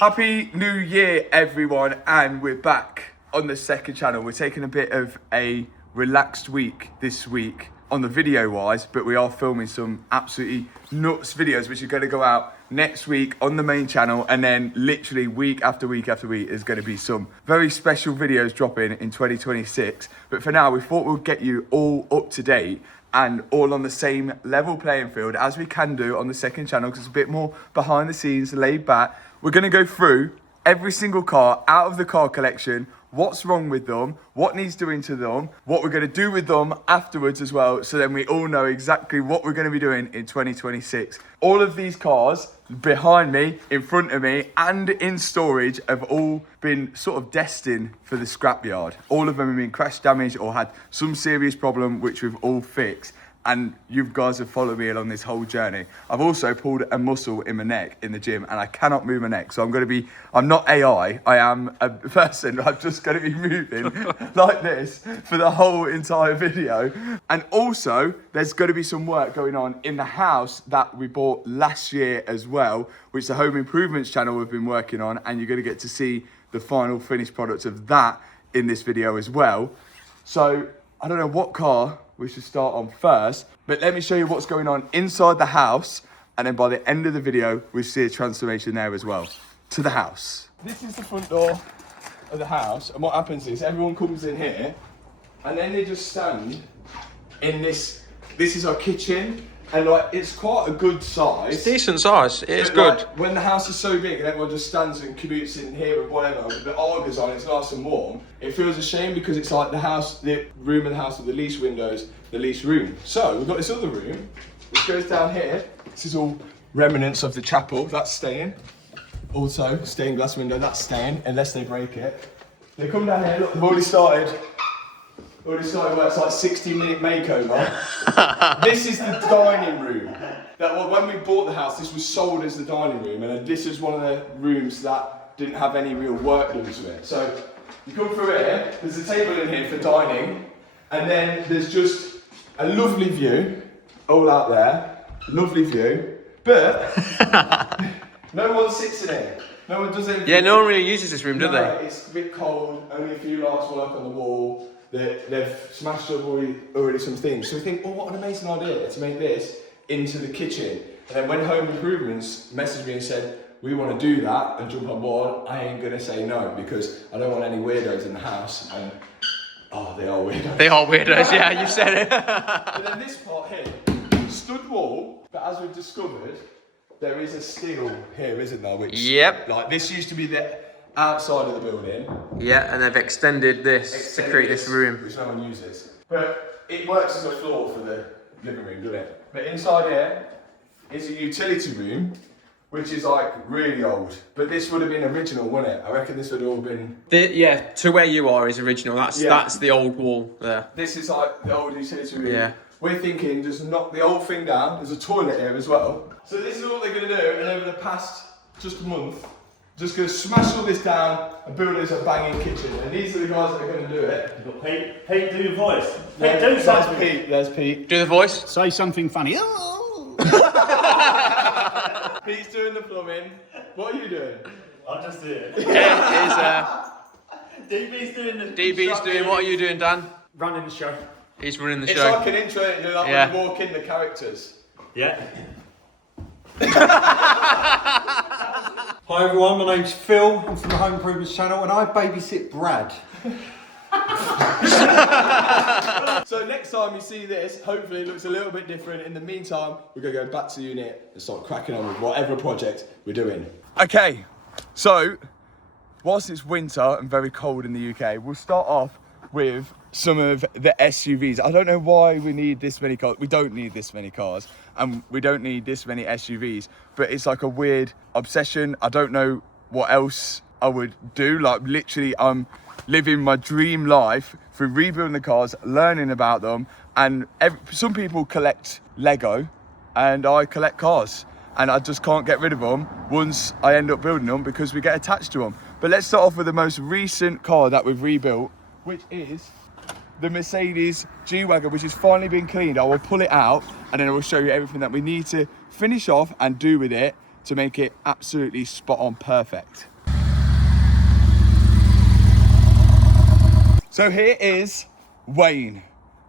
Happy New Year, everyone, and we're back on the second channel. We're taking a bit of a relaxed week this week on the video wise, but we are filming some absolutely nuts videos which are going to go out next week on the main channel, and then literally week after week after week is going to be some very special videos dropping in 2026. But for now, we thought we'd get you all up to date and all on the same level playing field as we can do on the second channel, because it's a bit more behind the scenes, laid back. We're going to go through every single car out of the car collection, what's wrong with them, what needs doing to them, what we're going to do with them afterwards as well, so then we all know exactly what we're going to be doing in 2026. All of these cars behind me, in front of me, and in storage have all been sort of destined for the scrapyard. All of them have been crash damaged or had some serious problem, which we've all fixed. And you guys have followed me along this whole journey. I've also pulled a muscle in my neck in the gym, and I cannot move my neck. So I'm not AI, I am a person. I'm just going to be moving like this for the whole entire video. And also, there's going to be some work going on in the house that we bought last year as well, which the Home Improvements channel have been working on. And you're going to get to see the final finished product of that in this video as well. So I don't know what car we should start on first, but let me show you what's going on inside the house, and then by the end of the video we'll see a transformation there as well. To the house. This is the front door of the house, and what happens is everyone comes in here and then they just stand in this. This is our kitchen, and like it's quite a good size. It's decent size, it's but good. Like, when the house is so big and everyone just stands and commutes in here with whatever, with the augers on, it's nice and warm. It feels a shame because it's like the room in the house with the least windows, the least room. So we've got this other room, which goes down here. This is all remnants of the chapel, that's staying. Also, stained glass window, that's staying, unless they break it. They come down here, look, they've already started work. It's like 60-minute makeover. This is the dining room. When we bought the house, this was sold as the dining room, and this is one of the rooms that didn't have any real work done to it. So you come through here, there's a table in here for dining, and then there's just a lovely view, all out there, lovely view, but no one sits in here. No one does anything. Yeah, no one really uses this room, do they? It's a bit cold, only a few lights work on the wall. They've smashed up already some things. So we think, oh, what an amazing idea to make this into the kitchen. And then when Home Improvements messaged me and said, we want to do that and jump on board, I ain't going to say no, because I don't want any weirdos in the house. And, oh, they are weirdos. They are weirdos, yeah, you said it. And then this part here, stud wall, but as we've discovered, there is a steel here, isn't there? Which, yep. Like, this used to be the outside of the building. Yeah, and they've extended this to create this room. Which no one uses. But it works as a floor for the living room, doesn't it? But inside here is a utility room, which is like really old. But this would have been original, wouldn't it? I reckon this would have all been... Yeah, to where you are is original. That's the old wall there. This is like the old utility room. Yeah. We're thinking just knock the old thing down. There's a toilet here as well. So this is what they're going to do, and over the past just a month, just going to smash all this down and build us a banging kitchen. And these are the guys that are going to do it. You've got Pete. Pete, do your voice. Yeah, Pete, do something. There's Pete. Do the voice. Say something funny. Pete's doing the plumbing. What are you doing? I'll just do it. DB's doing the... DB's doing, what are you doing, Dan? Running the show. He's running the It's show. like an intro, you know, like Yeah. when you walk in the characters. Yeah. Hi everyone, my name's Phil. I'm from the Home Improvements channel, and I babysit Brad. So next time you see this, hopefully it looks a little bit different. In the meantime, we're going to go back to the unit and start cracking on with whatever project we're doing. Okay, so whilst it's winter and very cold in the UK, we'll start off with some of the SUVs. I don't know why we need this many cars. We don't need this many cars, and we don't need this many SUVs, but it's like a weird obsession. I don't know what else I would do. Like, literally, I'm living my dream life through rebuilding the cars, learning about them, and some people collect Lego, and I collect cars, and I just can't get rid of them once I end up building them because we get attached to them. But let's start off with the most recent car that we've rebuilt, which is the Mercedes G-Wagon, which has finally been cleaned. I will pull it out and then I will show you everything that we need to finish off and do with it to make it absolutely spot on perfect. So here is Wayne,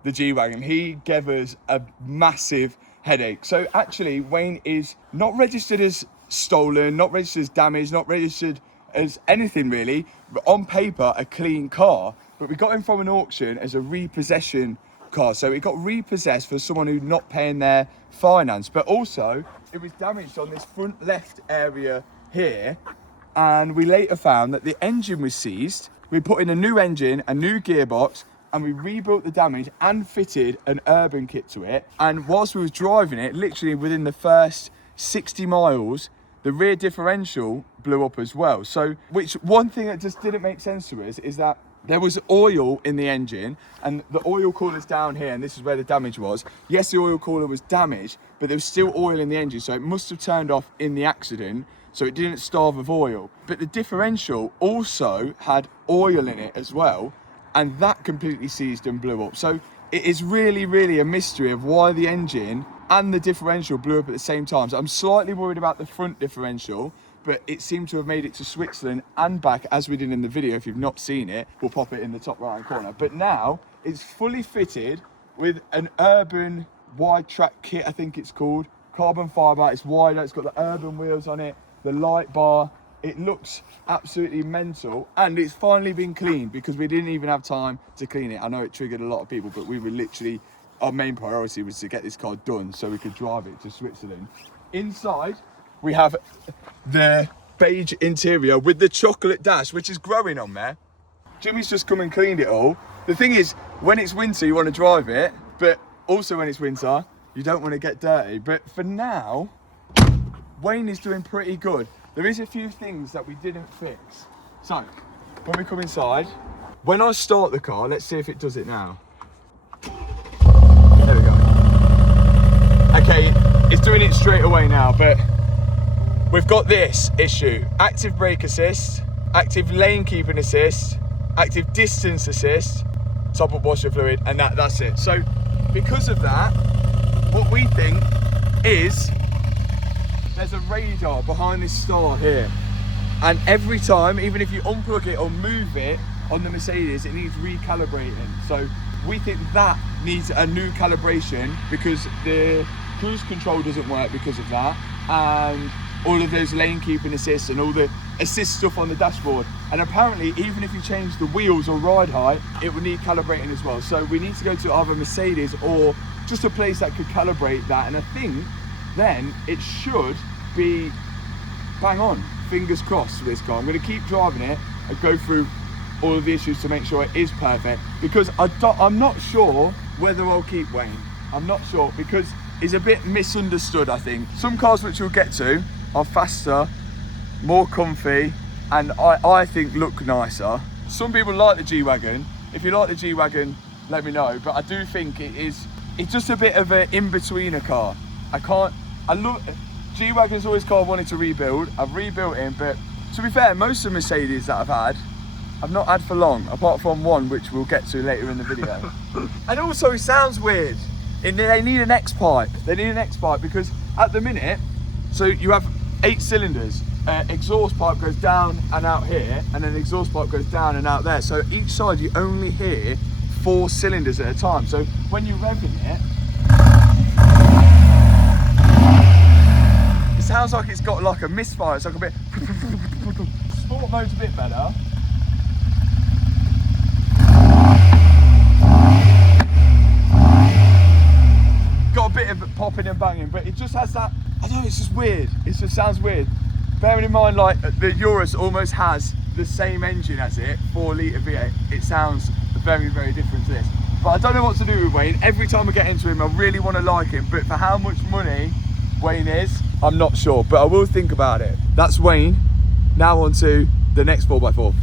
the G-Wagon. He gave us a massive headache. So actually, Wayne is not registered as stolen, not registered as damaged, not registered as anything really, but on paper, a clean car. But we got him from an auction as a repossession car. So it got repossessed for someone who's not paying their finance, but also it was damaged on this front left area here. And we later found that the engine was seized. We put in a new engine, a new gearbox, and we rebuilt the damage and fitted an urban kit to it. And whilst we was driving it, literally within the first 60 miles, the rear differential blew up as well. So, which one thing that just didn't make sense to us is that there was oil in the engine and the oil cooler's down here, and this is where the damage was. Yes, the oil cooler was damaged, but there was still oil in the engine, so it must have turned off in the accident, so it didn't starve of oil. But the differential also had oil in it as well, and that completely seized and blew up. So it is really, really a mystery of why the engine and the differential blew up at the same time. So I'm slightly worried about the front differential, but it seemed to have made it to Switzerland and back, as we did in the video. If you've not seen it, we'll pop it in the top right hand corner. But now it's fully fitted with an urban wide track kit, I think it's called, carbon fibre. It's wider, it's got the urban wheels on it, the light bar. It looks absolutely mental, and it's finally been cleaned because we didn't even have time to clean it. I know it triggered a lot of people, but we were literally, our main priority was to get this car done so we could drive it to Switzerland. Inside, we have the beige interior with the chocolate dash, which is growing on there. Jimmy's just come and cleaned it all. The thing is, when it's winter, you want to drive it, but also when it's winter, you don't want to get dirty. But for now, Wayne is doing pretty good. There is a few things that we didn't fix. So, when we come inside, when I start the car, let's see if it does it now. There we go. Okay, it's doing it straight away now, but we've got this issue. Active brake assist, active lane keeping assist, active distance assist, top up washer fluid, and that's it. So, because of that, what we think is there's a radar behind this star here, and every time, even if you unplug it or move it on the Mercedes, it needs recalibrating. So we think that needs a new calibration because the cruise control doesn't work because of that, and all of those lane keeping assists and all the assist stuff on the dashboard. And apparently, even if you change the wheels or ride height, it would need calibrating as well. So we need to go to either Mercedes or just a place that could calibrate that, and I think then it should be bang on. Fingers crossed for this car. I'm going to keep driving it and go through all of the issues to make sure it is perfect, because I'm not sure whether I'll keep Wayne. I'm not sure because he's a bit misunderstood, I think. Some cars which we'll get to are faster, more comfy, and I think look nicer. Some people like the G-Wagon. If you like the G-Wagon, let me know, but I do think it's just a bit of an in-betweener car. G-Wagon's always car I wanted to rebuild. I've rebuilt him, but to be fair, most of the Mercedes that I've not had for long, apart from one which we'll get to later in the video. And also, it sounds weird. They need an X-pipe. They need an X-pipe because at the minute, so you have 8 cylinders. Exhaust pipe goes down and out here, and then exhaust pipe goes down and out there. So each side you only hear 4 cylinders at a time. So when you're revving it, it sounds like it's got like a misfire. It's like a bit. Sport mode's a bit better. Got a bit of popping and banging, but it just has that. I don't know, it's just weird. It just sounds weird. Bearing in mind, like the Urus almost has the same engine as it, 4 litre V8. It sounds very, very different to this. But I don't know what to do with Wayne. Every time I get into him, I really want to like him, but for how much money Wayne is, I'm not sure, but I will think about it. That's Wayne. Now on to the next 4x4.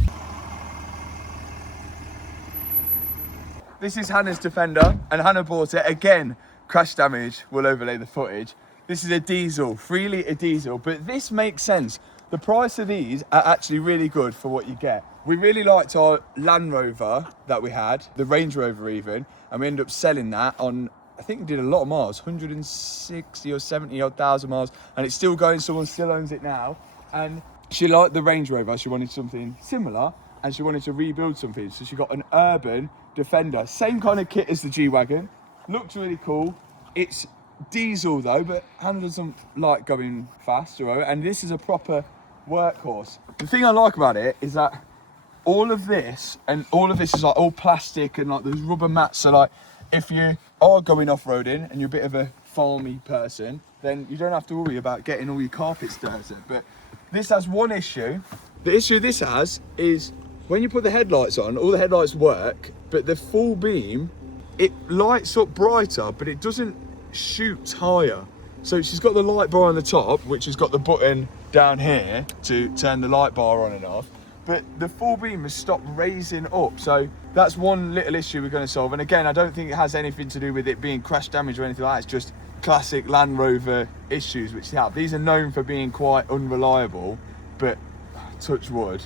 This is Hannah's Defender, and Hannah bought it. Again, crash damage, we'll overlay the footage. This is a diesel, 3 litre diesel, but this makes sense. The price of these are actually really good for what you get. We really liked our Land Rover that we had, the Range Rover even, and we ended up selling that on I think it did a lot of miles, 160 or 70 odd thousand miles, and it's still going. Someone still owns it now, and she liked the Range Rover. She wanted something similar, and she wanted to rebuild something. So she got an urban Defender, same kind of kit as the G-Wagon. Looks really cool. It's diesel though, but Hannah doesn't like going fast, right? And this is a proper workhorse. The thing I like about it is that all of this is like all plastic and like there's rubber mats. So like if you are going off-roading and you're a bit of a farmy person, then you don't have to worry about getting all your carpets dirty. But this has one issue. The issue this has is when you put the headlights on, all the headlights work, but the full beam, it lights up brighter, but it doesn't shoot higher. So she's got the light bar on the top, which has got the button down here to turn the light bar on and off, but the full beam has stopped raising up. So that's one little issue we're going to solve. And again, I don't think it has anything to do with it being crash damage or anything like that. It's just classic Land Rover issues which they have. These are known for being quite unreliable, but touch wood,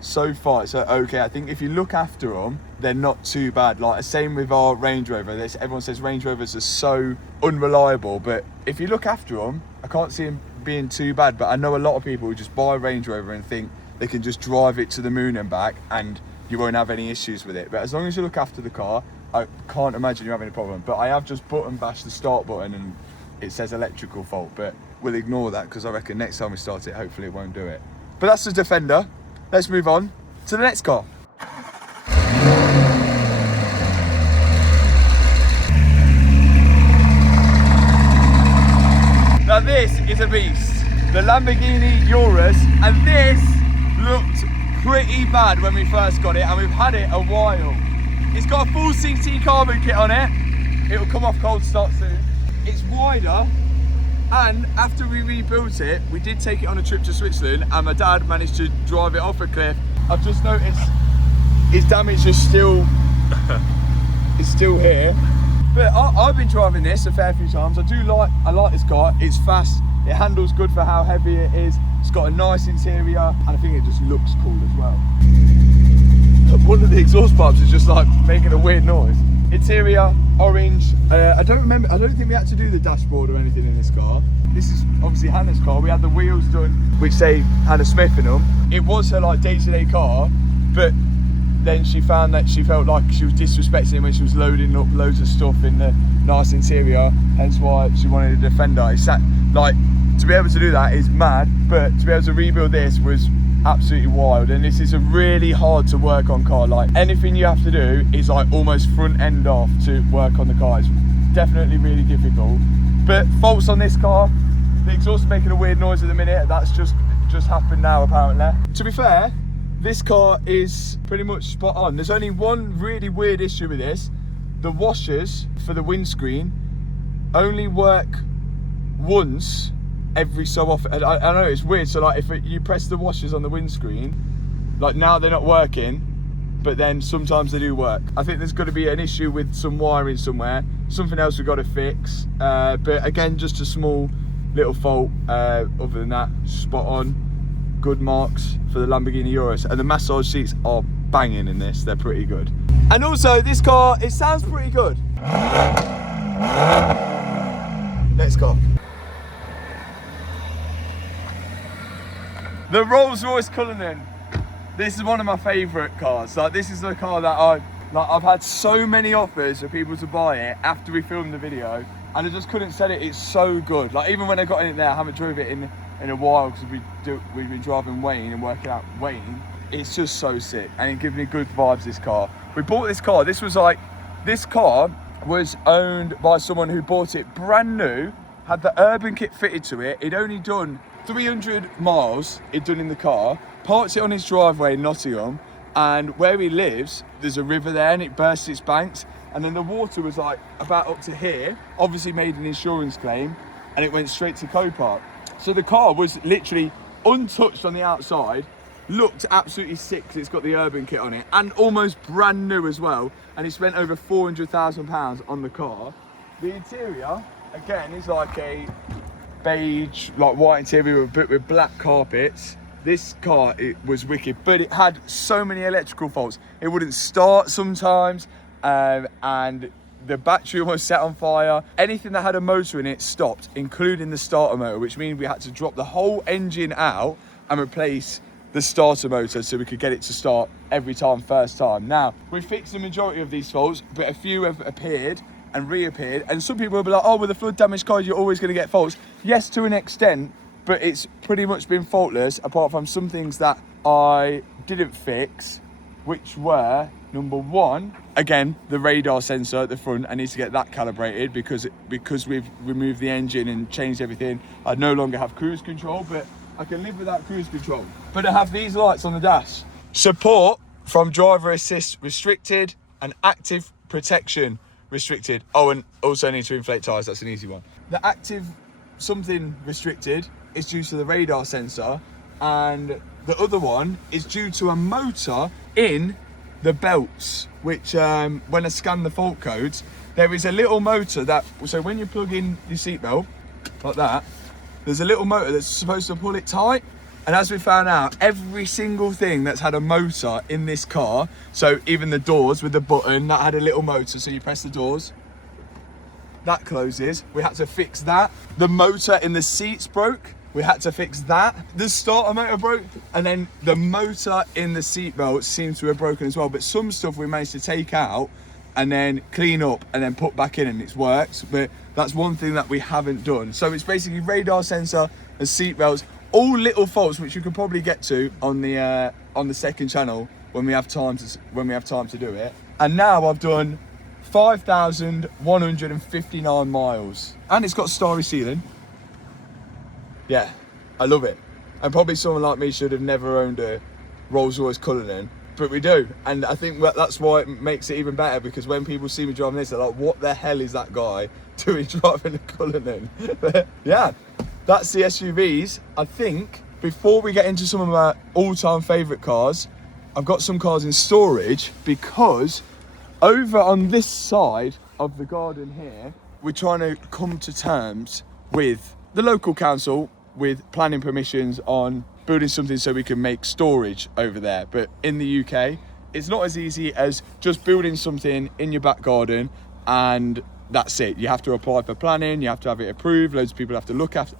so far it's okay. I think if you look after them, they're not too bad. Like same with our Range Rover. Everyone says Range Rovers are so unreliable, but if you look after them, I can't see them being too bad. But I know a lot of people who just buy a Range Rover and think they can just drive it to the moon and back and you won't have any issues with it. But as long as you look after the car, I can't imagine you having a problem. But I have just button bashed the start button and it says electrical fault, but we'll ignore that because I reckon next time we start it, hopefully it won't do it. But that's the Defender. Let's move on to the next car. Now this is a beast, the Lamborghini Urus, and this looked pretty bad when we first got it, and we've had it a while. It's got a full CT carbon kit on it. It'll come off cold start soon. It's wider, and after we rebuilt it, we did take it on a trip to Switzerland, and my dad managed to drive it off a cliff. I've just noticed its damage is still here. But I've been driving this a fair few times. I like this car. It's fast. It handles good for how heavy it is. It's got a nice interior, and I think it just looks cool as well. One of the exhaust pipes is just like making a weird noise. Interior, orange. I don't think we had to do the dashboard or anything in this car. This is obviously Hannah's car. We had the wheels done, which say Hannah Smith in them. It was her like day-to-day car, but then she found that she felt like she was disrespecting him when she was loading up loads of stuff in the nice interior, hence why she wanted a Defender. It's like, to be able to do that is mad, but to be able to rebuild this was absolutely wild. And this is a really hard to work on car. Like anything you have to do is like almost front end off to work on the car. It's definitely really difficult. But faults on this car, the exhaust is making a weird noise at the minute. That's just happened now apparently. To be fair, this car is pretty much spot on. There's only one really weird issue with this. The washers for the windscreen only work once every so often. I know it's weird. So like if you press the washers on the windscreen, like now they're not working, but then sometimes they do work. I think there's got to be an issue with some wiring somewhere. Something else we've got to fix. But again, just a small little fault. Other than that, spot on. Good marks for the Lamborghini Urus, and the massage seats are banging in this. They're pretty good. And also this car, it sounds pretty good. Next car. The Rolls-Royce Cullinan. This is one of my favourite cars. Like this is the car that I've had so many offers for people to buy it after we filmed the video, and I just couldn't sell it. It's so good. Like even when I got in it there, I haven't drove it in a while because we've been driving Wayne and working out Wayne. It's just so sick, and it gives me good vibes. This car. We bought this car. This car was owned by someone who bought it brand new, had the urban kit fitted to it. It'd only done 300 miles. It'd done in the car. Parked it on his driveway in Nottingham, and where he lives, there's a river there, and it burst its banks, and then the water was like about up to here. Obviously made an insurance claim, and it went straight to Copart. So the car was literally untouched on the outside, looked absolutely sick because it's got the urban kit on it, and almost brand new as well. And he spent over £400,000 on the car. The interior, again, is like a beige, like white interior with black carpets. This car, it was wicked, but it had so many electrical faults. It wouldn't start sometimes, and the battery almost set on fire. Anything that had a motor in it stopped, including the starter motor, which means we had to drop the whole engine out and replace the starter motor so we could get it to start every time, first time. Now, we fixed the majority of these faults, but a few have appeared and reappeared. And some people will be like, oh, with a flood damaged car, you're always going to get faults. Yes, to an extent, but it's pretty much been faultless, apart from some things that I didn't fix, which were, number one, again, the radar sensor at the front. I need to get that calibrated because we've removed the engine and changed everything. I no longer have cruise control, but I can live without cruise control. But I have these lights on the dash. Support from driver assist restricted and active protection restricted. Oh, and also need to inflate tyres, that's an easy one. The active something restricted is due to the radar sensor, and the other one is due to a motor in the belts, which when I scan the fault codes, there is a little motor that, so when you plug in your seatbelt, like that, there's a little motor that's supposed to pull it tight. And as we found out, every single thing that's had a motor in this car, so even the doors with the button, that had a little motor, so you press the doors, that closes. We had to fix that. The motor in the seats broke. We had to fix that. The starter motor broke, and then the motor in the seatbelt seems to have broken as well. But some stuff we managed to take out and then clean up and then put back in, and it's worked. But that's one thing that we haven't done. So it's basically radar sensor and seatbelts, all little faults which you could probably get to on the second channel when we have time to do it. And now I've done 5,159 miles, and it's got starry ceiling. Yeah, I love it. And probably someone like me should have never owned a Rolls-Royce Cullinan, but we do. And I think that's why it makes it even better, because when people see me driving this, they're like, what the hell is that guy doing driving a Cullinan? But yeah, that's the SUVs. I think before we get into some of my all-time favourite cars, I've got some cars in storage, because over on this side of the garden here, we're trying to come to terms with the local council with planning permissions on building something so we can make storage over there. But in the UK, it's not as easy as just building something in your back garden and that's it. You have to apply for planning, you have to have it approved, loads of people have to look at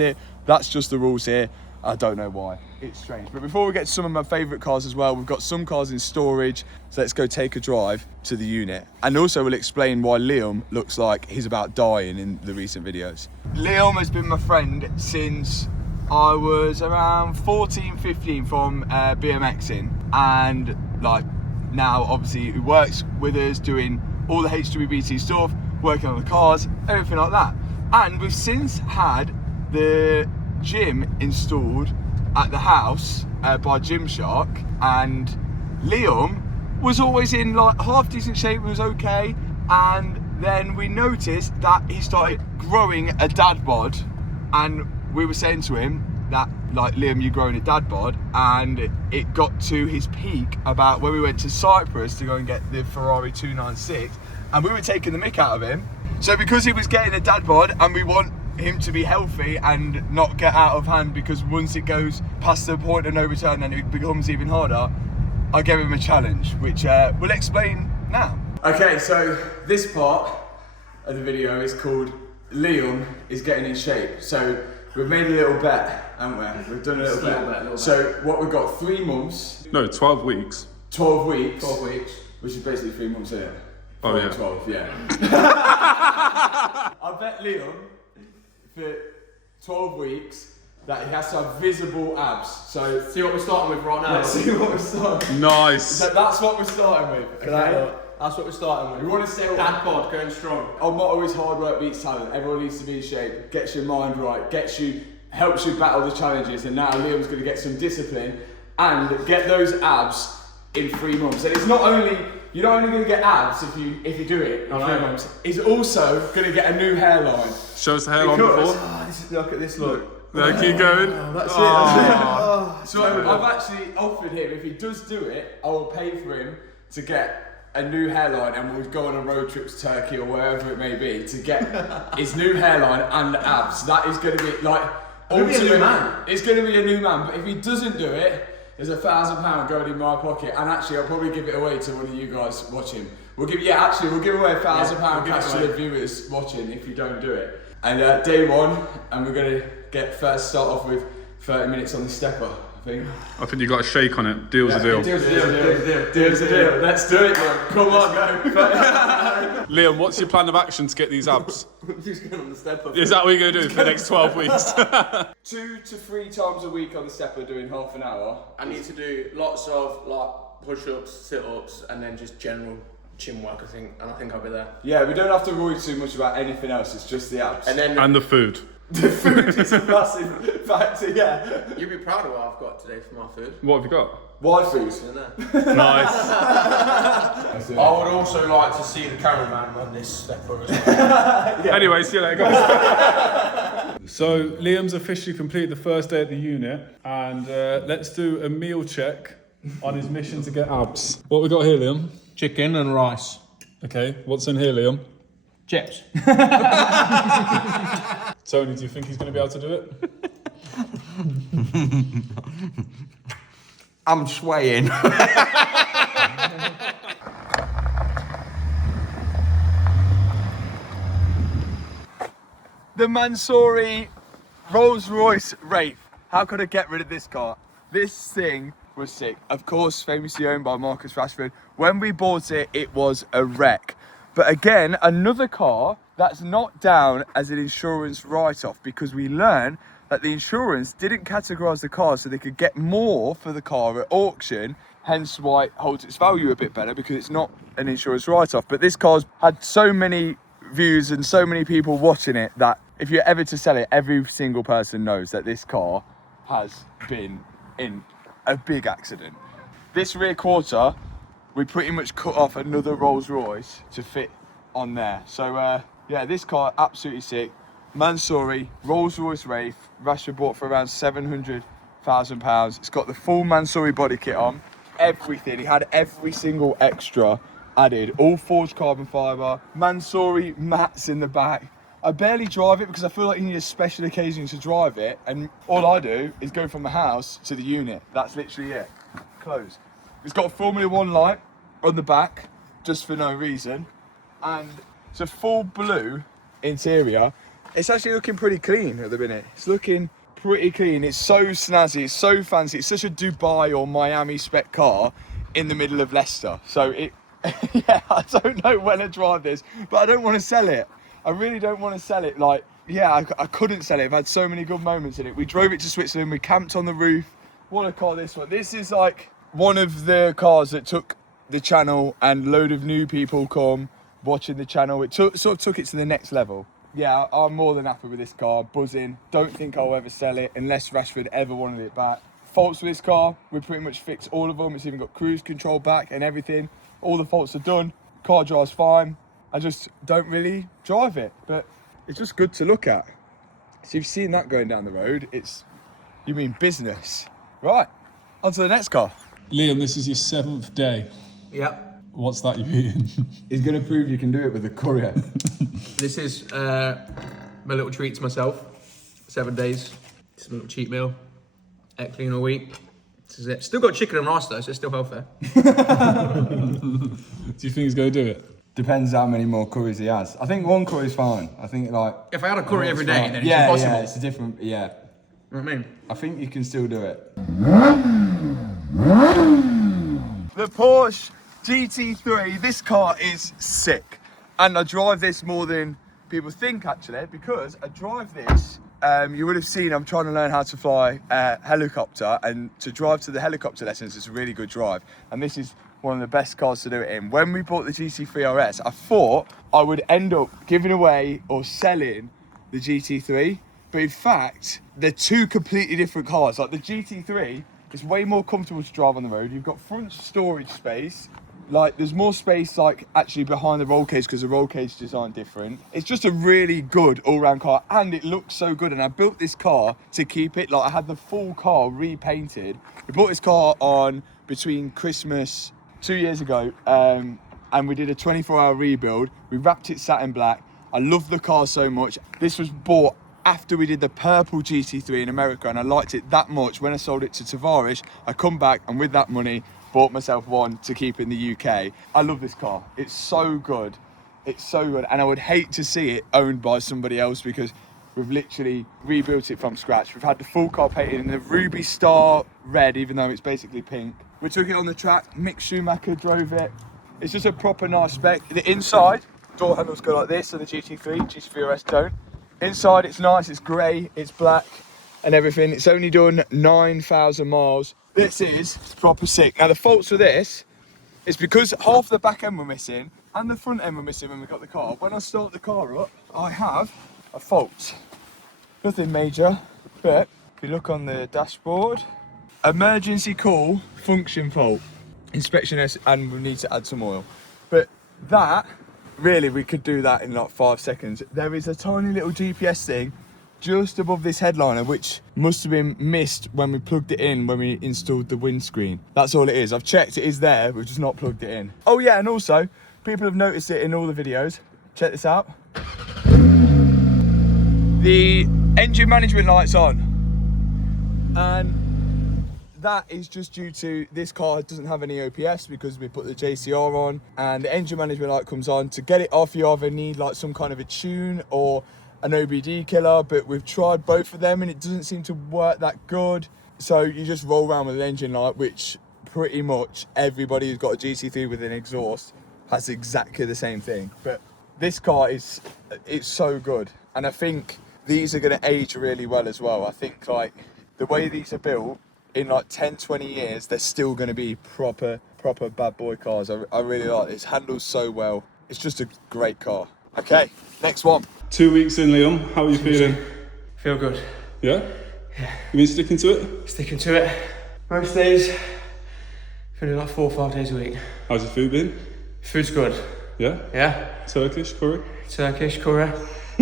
it. That's just the rules here. I don't know why, it's strange. But before we get to some of my favourite cars as well, we've got some cars in storage, so let's go take a drive to the unit. And also we'll explain why Liam looks like he's about dying in the recent videos. Liam has been my friend since I was around 14, 15 from BMXing, and like now obviously he works with us doing all the HWBT stuff, working on the cars, everything like that. And we've since had the gym installed at the house by Gymshark, and Liam was always in like half decent shape, was okay, and then we noticed that he started growing a dad bod, and we were saying to him that like, Liam, you're growing a dad bod, and it got to his peak about when we went to Cyprus to go and get the Ferrari 296, and we were taking the mick out of him. So because he was getting a dad bod, and we want him to be healthy and not get out of hand, because once it goes past the point of no return and it becomes even harder, I gave him a challenge, which we'll explain now. Okay, so this part of the video is called Liam is getting in shape. So we've made a little bet, haven't we? We've done a little bet. So what we've got, 3 months. No, 12 weeks. 12 weeks. 12 weeks. Which is basically 3 months, isn't it? Oh yeah. 12, yeah. I bet Liam for 12 weeks that he has to have visible abs. So See what we're starting with right now. let's see what we're starting with. Nice. So that's what we're starting with. Okay? That's what we're starting with. We want to say Dad bod going strong. our motto is hard work beats talent. Everyone needs to be in shape, gets your mind right, helps you battle the challenges, and now Liam's going to get some discipline and get those abs in 3 months. And it's not only, you're not only going to get abs if you do it in 3 months, he's also going to get a new hairline. Show us the hairline Because, before. look at this look. No, keep going. That's it. So I've actually offered him, if he does do it, I will pay for him to get a new hairline, and we'll go on a road trip to Turkey or wherever it may be to get his new hairline and abs. That is going to be like ultimate. Be a new man. It's going to be a new man. But if he doesn't do it, There's £1,000 going in my pocket, and actually I'll probably give it away to one of you guys watching. We'll give away £1,000 cash to the viewers watching if you don't do it. And day one, and we're gonna start off with 30 minutes on the stepper, I think. I think you got a shake on it. Deal's a deal. Deal's a deal. Let's do it, man. Come on, go. Liam, what's your plan of action to get these abs? Just going on the stepper. Is that what you're going to do for the next 12 weeks? 2 to 3 times a week on the stepper, doing half an hour. I need to do lots of push-ups, sit-ups, and then just general chin work, I think, and I think I'll be there. Yeah, we don't have to worry too much about anything else, it's just the abs. And the food. The food is a massive factor, yeah. You'll be proud of what I've got today for my food. What have you got? Why food? Nice. I would also like to see the cameraman on this stepper as well. Anyway, see you later, guys. So, Liam's officially completed the first day at the unit, and let's do a meal check on his mission to get abs. What we got here, Liam? Chicken and rice. Okay, what's in here, Liam? Chips. Tony, do you think he's going to be able to do it? I'm swaying. The Mansory Rolls-Royce Wraith. How could I get rid of this car? This thing was sick. Of course, famously owned by Marcus Rashford. When we bought it, it was a wreck. But again, another car that's not down as an insurance write-off, because we learned that the insurance didn't categorise the car so they could get more for the car at auction, hence why it holds its value a bit better, because it's not an insurance write-off. But this car's had so many views and so many people watching it that if you're ever to sell it, every single person knows that this car has been in a big accident. This rear quarter, we pretty much cut off another Rolls Royce to fit on there. So yeah, this car absolutely sick. Mansory Rolls Royce Wraith, Rashford bought for around £700,000. It's got the full Mansory body kit on, everything. He had every single extra added, all forged carbon fibre, Mansory mats in the back. I barely drive it because I feel like you need a special occasion to drive it, and all I do is go from the house to the unit. That's literally it. Close. It's got a Formula 1 light on the back, just for no reason, and it's a full blue interior. It's actually looking pretty clean at the minute. It's looking pretty clean. It's so snazzy, it's so fancy. It's such a Dubai or Miami spec car in the middle of Leicester. So it, yeah, I don't know when to drive this, but I don't want to sell it. I really don't want to sell it. Like, yeah, I couldn't sell it. I've had so many good moments in it. We drove it to Switzerland, we camped on the roof. What a car this one. This is like one of the cars that took the channel, and a load of new people come watching the channel. It sort of took it to the next level. Yeah, I'm more than happy with this car, buzzing. Don't think I'll ever sell it unless Rashford ever wanted it back. Faults with this car, we pretty much fixed all of them. It's even got cruise control back and everything. All the faults are done. Car drives fine. I just don't really drive it, but it's just good to look at. So you've seen that going down the road, you mean business. Right, on to the next car. Liam, this is your 7th day. Yep. What's that you've eaten? He's going to prove you can do it with a courier. This is my little treat to myself. 7 days. It's a little cheat meal. Ate clean all week. This is it. Still got chicken and rice though, so it's still healthy. Do you think he's going to do it? Depends how many more curries he has. I think one curry's fine. I think like... If I had a curry every day, then it's yeah, impossible. Yeah, it's a different... Yeah. You know what I mean? I think you can still do it. The Porsche GT3, this car is sick. And I drive this more than people think actually, because I drive this, you would have seen I'm trying to learn how to fly a helicopter, and to drive to the helicopter lessons is a really good drive. And this is one of the best cars to do it in. When we bought the GT3 RS, I thought I would end up giving away or selling the GT3, but in fact, they're two completely different cars. Like the GT3 is way more comfortable to drive on the road. You've got front storage space. Like there's more space like actually behind the roll cage because the roll cage design different. It's just a really good all-round car, and it looks so good. And I built this car to keep it. Like I had the full car repainted. We bought this car on between Christmas 2 years ago, and we did a 24-hour rebuild. We wrapped it satin black. I love the car so much. This was bought after we did the purple GT3 in America, and I liked it that much. When I sold it to Tavares, I come back and with that money bought myself one to keep in the UK. I love this car. It's so good. It's so good, and I would hate to see it owned by somebody else because we've literally rebuilt it from scratch. We've had the full car painted in the Ruby Star red, even though it's basically pink. We took it on the track, Mick Schumacher drove it. It's just a proper nice spec. The inside, door handles go like this, so the GT3 RS don't. Inside it's nice, it's grey, it's black and everything. It's only done 9,000 miles. This is proper sick. Now the faults with this is because half the back end were missing and the front end were missing when we got the car. When I start the car up, I have a fault. Nothing major, but if you look on the dashboard, emergency call, function fault, inspection S, and we need to add some oil. But that, really, we could do that in like 5 seconds. There is a tiny little GPS thing just above this headliner, which must have been missed when we plugged it in when we installed the windscreen. That's all it is. I've checked, it is there, we've just not plugged it in. Oh yeah, and also, people have noticed it in all the videos. Check this out. The engine management light's on. And that is just due to this car doesn't have any OPS because we put the JCR on, and the engine management light comes on. To get it off, you either need like some kind of a tune or an OBD killer, but we've tried both of them and it doesn't seem to work that good. So you just roll around with an engine light, which pretty much everybody who's got a GT3 with an exhaust has exactly the same thing. But this car it's so good, and I think these are going to age really well as well. I think like the way these are built, in like 10-20 years they're still going to be proper bad boy cars. I really like this. Handles so well. It's just a great car. Okay, next one. 2 weeks in, Liam. How are you feeling? Feel good. Yeah? Yeah. You been sticking to it? Sticking to it. Most days, feeling like 4 or 5 days a week. How's your food been? Food's good. Yeah? Yeah. Turkish, curry? Turkish, curry,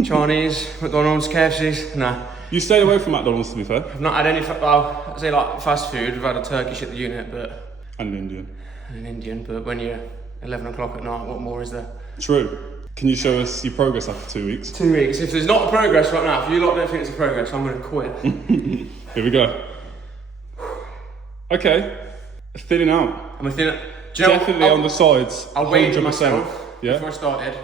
Chinese, McDonald's, KFC's. Nah. You stayed away from McDonald's, to be fair. I've not had any, well, I'd say like fast food. We've had a Turkish at the unit, but... And an Indian. And an Indian, but when you're 11 o'clock at night, what more is there? True. Can you show us your progress after 2 weeks? 2 weeks. If there's not progress right now, if you lot don't think it's a progress, I'm going to quit. Here we go. Okay. Thinning out. I'm a thin. Do you know Definitely on the sides. I weighed 100%. myself Yeah. before I started.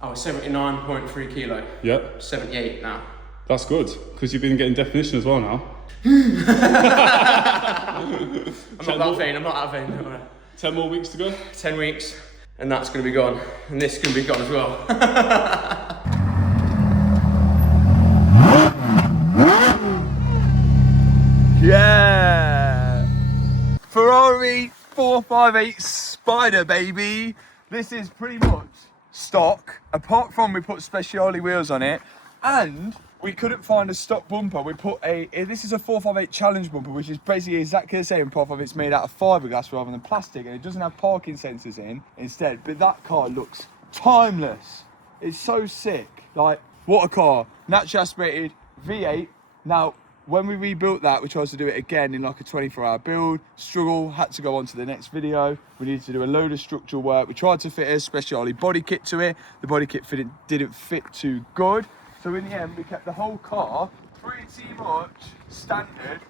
I was 79.3 kilo. Yeah. 78 now. That's good, because you've been getting definition as well now. I'm not that vain. I'm not that vain. Don't worry. 10 more weeks to go? 10 weeks, and that's going to be gone, and this is going to be gone as well. Yeah! Ferrari 458 Spider, baby! This is pretty much stock, apart from we put Speciale wheels on it, and we couldn't find a stock bumper. We put this is a 458 Challenge bumper, which is basically exactly the same, apart from it's made out of fiberglass rather than plastic, and it doesn't have parking sensors in instead. But that car looks timeless. It's so sick. Like, what a car. Naturally aspirated V8. Now, when we rebuilt that, we tried to do it again in like a 24-hour build. Struggle, had to go on to the next video. We needed to do a load of structural work. We tried to fit a Speciale body kit to it. The body kit didn't fit too good. So in the end, we kept the whole car pretty much standard.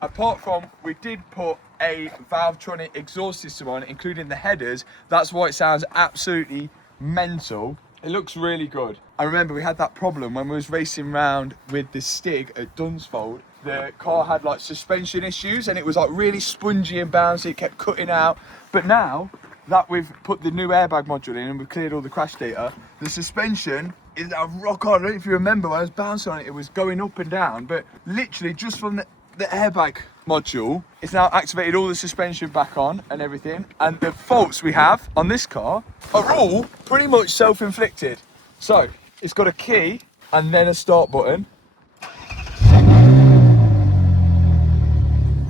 Apart from, we did put a Valvetronic exhaust system on, including the headers. That's why it sounds absolutely mental. It looks really good. I remember we had that problem when we was racing around with the Stig at Dunsfold. The car had like suspension issues and it was like really spongy and bouncy. It kept cutting out. But now that we've put the new airbag module in and we've cleared all the crash data, the suspension is now rock hard. I don't know if you remember when I was bouncing on it, it was going up and down. But literally just from the airbag module, it's now activated all the suspension back on and everything. And the faults we have on this car are all pretty much self-inflicted. So it's got a key and then a start button.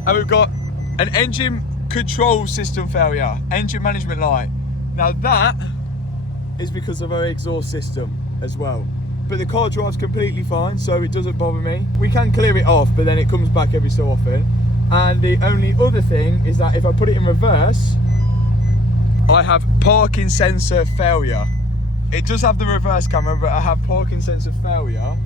And we've got an engine control system failure, engine management light. Now that is because of our exhaust system as well. But the car drives completely fine, so it doesn't bother me. We can clear it off, but then it comes back every so often. And the only other thing is that if I put it in reverse, I have parking sensor failure. It does have the reverse camera, but I have parking sensor failure.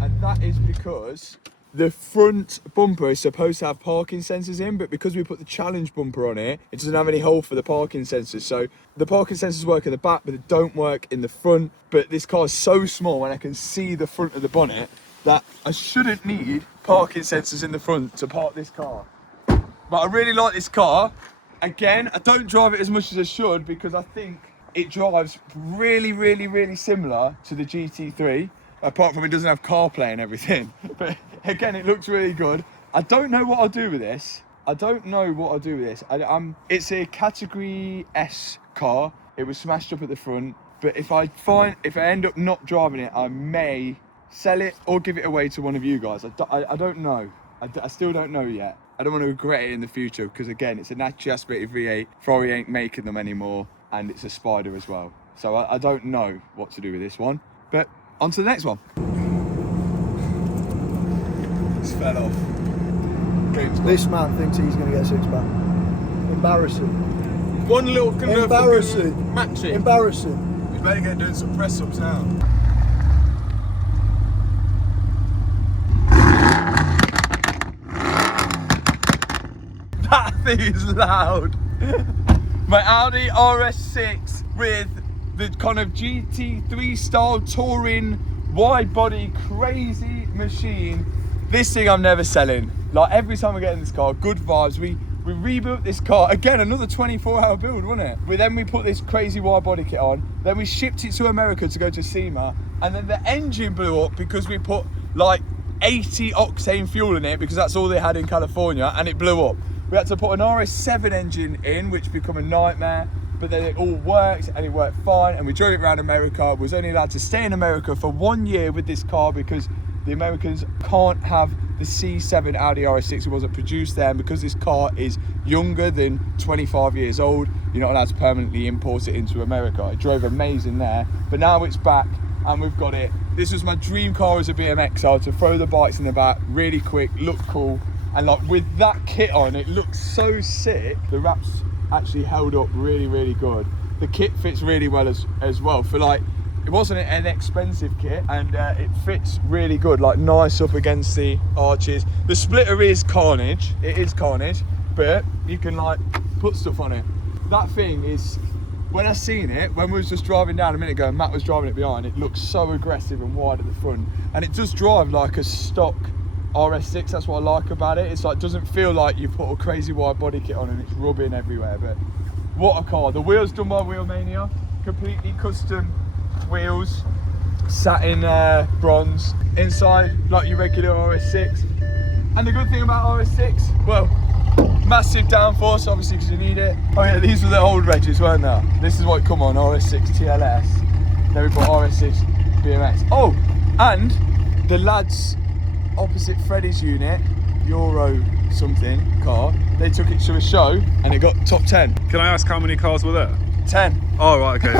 and that is because the front bumper is supposed to have parking sensors in, but because we put the challenge bumper on it, it doesn't have any hole for the parking sensors. So the parking sensors work in the back, but they don't work in the front. But this car is so small and I can see the front of the bonnet that I shouldn't need parking sensors in the front to park this car. But I really like this car. Again, I don't drive it as much as I should because I think it drives really similar to the GT3. Apart from it doesn't have CarPlay and everything. But again, it looks really good. I don't know what I'll do with this. It's a Category S car. It was smashed up at the front. But if I end up not driving it, I may sell it or give it away to one of you guys. I don't know. I still don't know yet. I don't want to regret it in the future because again, it's a naturally aspirated V8. Ferrari ain't making them anymore, and it's a Spider as well. So I don't know what to do with this one. But on to the next one. This fell off. This man thinks he's going to get a six-pack. Embarrassing. One little kind of Embarrassing. maxi. Embarrassing. We better get doing some press ups now. That thing is loud. My Audi RS6 with the kind of GT3 style touring wide body crazy machine. This thing I'm never selling. Like every time I get in this car, good vibes. We rebuilt this car again, another 24-hour build, wasn't it? Then we put this crazy wide body kit on. Then we shipped it to America to go to SEMA, and then the engine blew up because we put like 80 octane fuel in it because that's all they had in California, and it blew up. We had to put an RS7 engine in, which became a nightmare, but then it all worked and it worked fine, and we drove it around America. We was only allowed to stay in America for 1 year with this car because the Americans can't have the C7 Audi RS6. It wasn't produced there, and because this car is younger than 25 years old, you're not allowed to permanently import it into America. It drove amazing there, but now it's back and we've got it. This was my dream car as a BMXer, to throw the bikes in the back, really quick, look cool. And like with that kit on, it looks so sick. The wraps actually held up really good. The kit fits really well as well. For like, it wasn't an expensive kit, and it fits really good, like nice up against the arches. The splitter is carnage, it is carnage, but you can like put stuff on it. That thing is, when I seen it, when we was just driving down a minute ago and Matt was driving it behind, it looks so aggressive and wide at the front. And it does drive like a stock RS6, that's what I like about it. It's like, doesn't feel like you put a crazy wide body kit on and it's rubbing everywhere. But what a car. The wheels done by Wheelmania, completely custom wheels, satin bronze, inside like your regular RS6. And the good thing about RS6, well, massive downforce obviously because you need it. Oh yeah, these were the old regs, weren't they? This is what come on, RS6 TLS. Then we put RS6 BMX. Oh, and the lads opposite Freddie's unit, Euro something car, they took it to a show and it got top 10. Can I ask how many cars were there? 10. Oh, right, okay.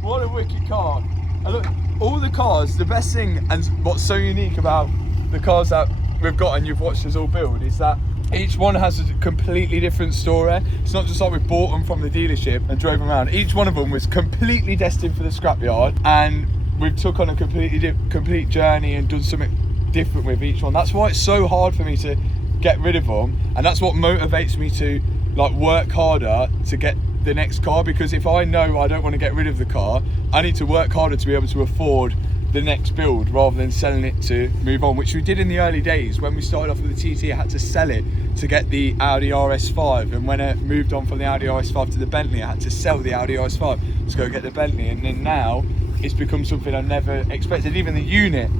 What a wicked car. And look, all the cars, the best thing and what's so unique about the cars that we've got and you've watched us all build is that each one has a completely different story. It's not just like we bought them from the dealership and drove them around. Each one of them was completely destined for the scrapyard, and we've took on a complete journey and done something different with each one. That's why it's so hard for me to get rid of them, and that's what motivates me to like work harder to get the next car, because if I know I don't want to get rid of the car, I need to work harder to be able to afford the next build rather than selling it to move on, which we did in the early days. When we started off with the TT, I had to sell it to get the Audi RS5, and when I moved on from the Audi RS5 to the Bentley, I had to sell the Audi RS5 to go get the Bentley, and then now it's become something I never expected. Even the unit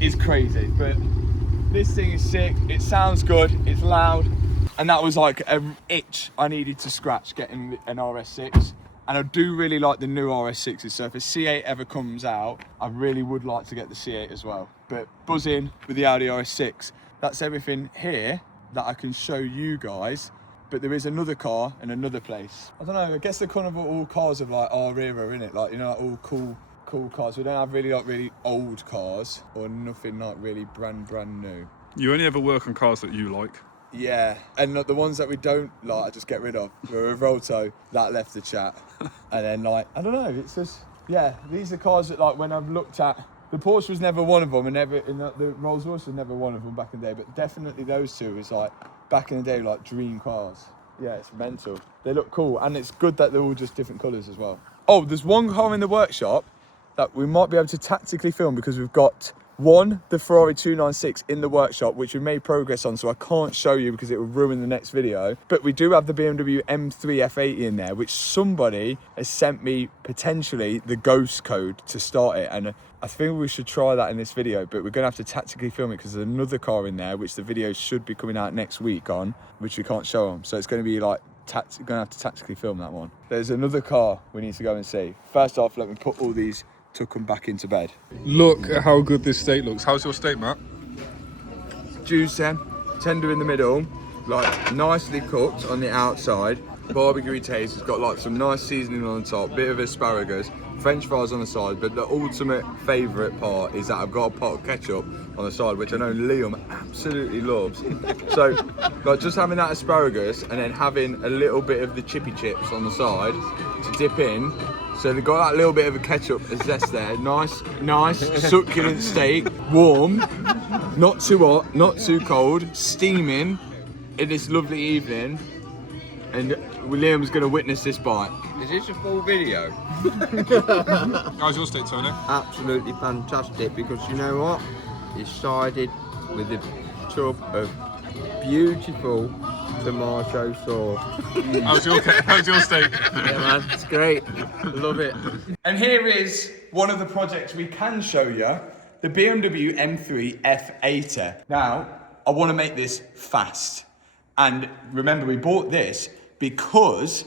is crazy, but this thing is sick. It sounds good, it's loud, and that was like an itch I needed to scratch, getting an RS6. And I do really like the new RS6s, so if a C8 ever comes out, I really would like to get the C8 as well. But buzzing with the Audi RS6. That's everything here that I can show you guys, but there is another car in another place. I don't know, I guess they're kind of all cars of like our era, innit? Like, you know, like all cool cars. We don't have really old cars or nothing like really brand new. You only ever work on cars that you like? Yeah, and the ones that we don't like, I just get rid of. We're a Revolto, that left the chat. And then like, I don't know, it's just, yeah, these are cars that like when I've looked at The Porsche was never one of them, and the Rolls Royce was never one of them back in the day. But definitely those two was like back in the day, like dream cars. Yeah, it's mental. They look cool, and it's good that they're all just different colours as well. Oh, there's one car in the workshop that we might be able to tactically film because we've got the Ferrari 296 in the workshop, which we made progress on, so I can't show you because it will ruin the next video. But we do have the BMW M3 F80 in there, which somebody has sent me potentially the ghost code to start it. And I think we should try that in this video, but we're going to have to tactically film it because there's another car in there, which the video should be coming out next week on, which we can't show them. So it's going to be like, going to have to tactically film that one. There's another car we need to go and see. First off, let me put all these, took them back into bed. Look at how good this steak looks. How's your steak, Matt? Juicy, tender in the middle, like nicely cooked on the outside, barbecue taste. It's got like some nice seasoning on the top, bit of asparagus, French fries on the side, but the ultimate favourite part is that I've got a pot of ketchup on the side, which I know Liam absolutely loves. So, like just having that asparagus and then having a little bit of the chippy chips on the side to dip in. So they've got that little bit of a ketchup zest there. Nice, succulent steak, warm, not too hot, not too cold, steaming in this lovely evening. And Liam's gonna witness this bite. Is this a full video? How's your steak, Tony? Absolutely fantastic, because you know what? It started with a tub of beautiful tomato sauce. How's your steak? Yeah, man, it's great. Love it. And here is one of the projects we can show you, the BMW M3 F80. Now, I want to make this fast. And remember, we bought this because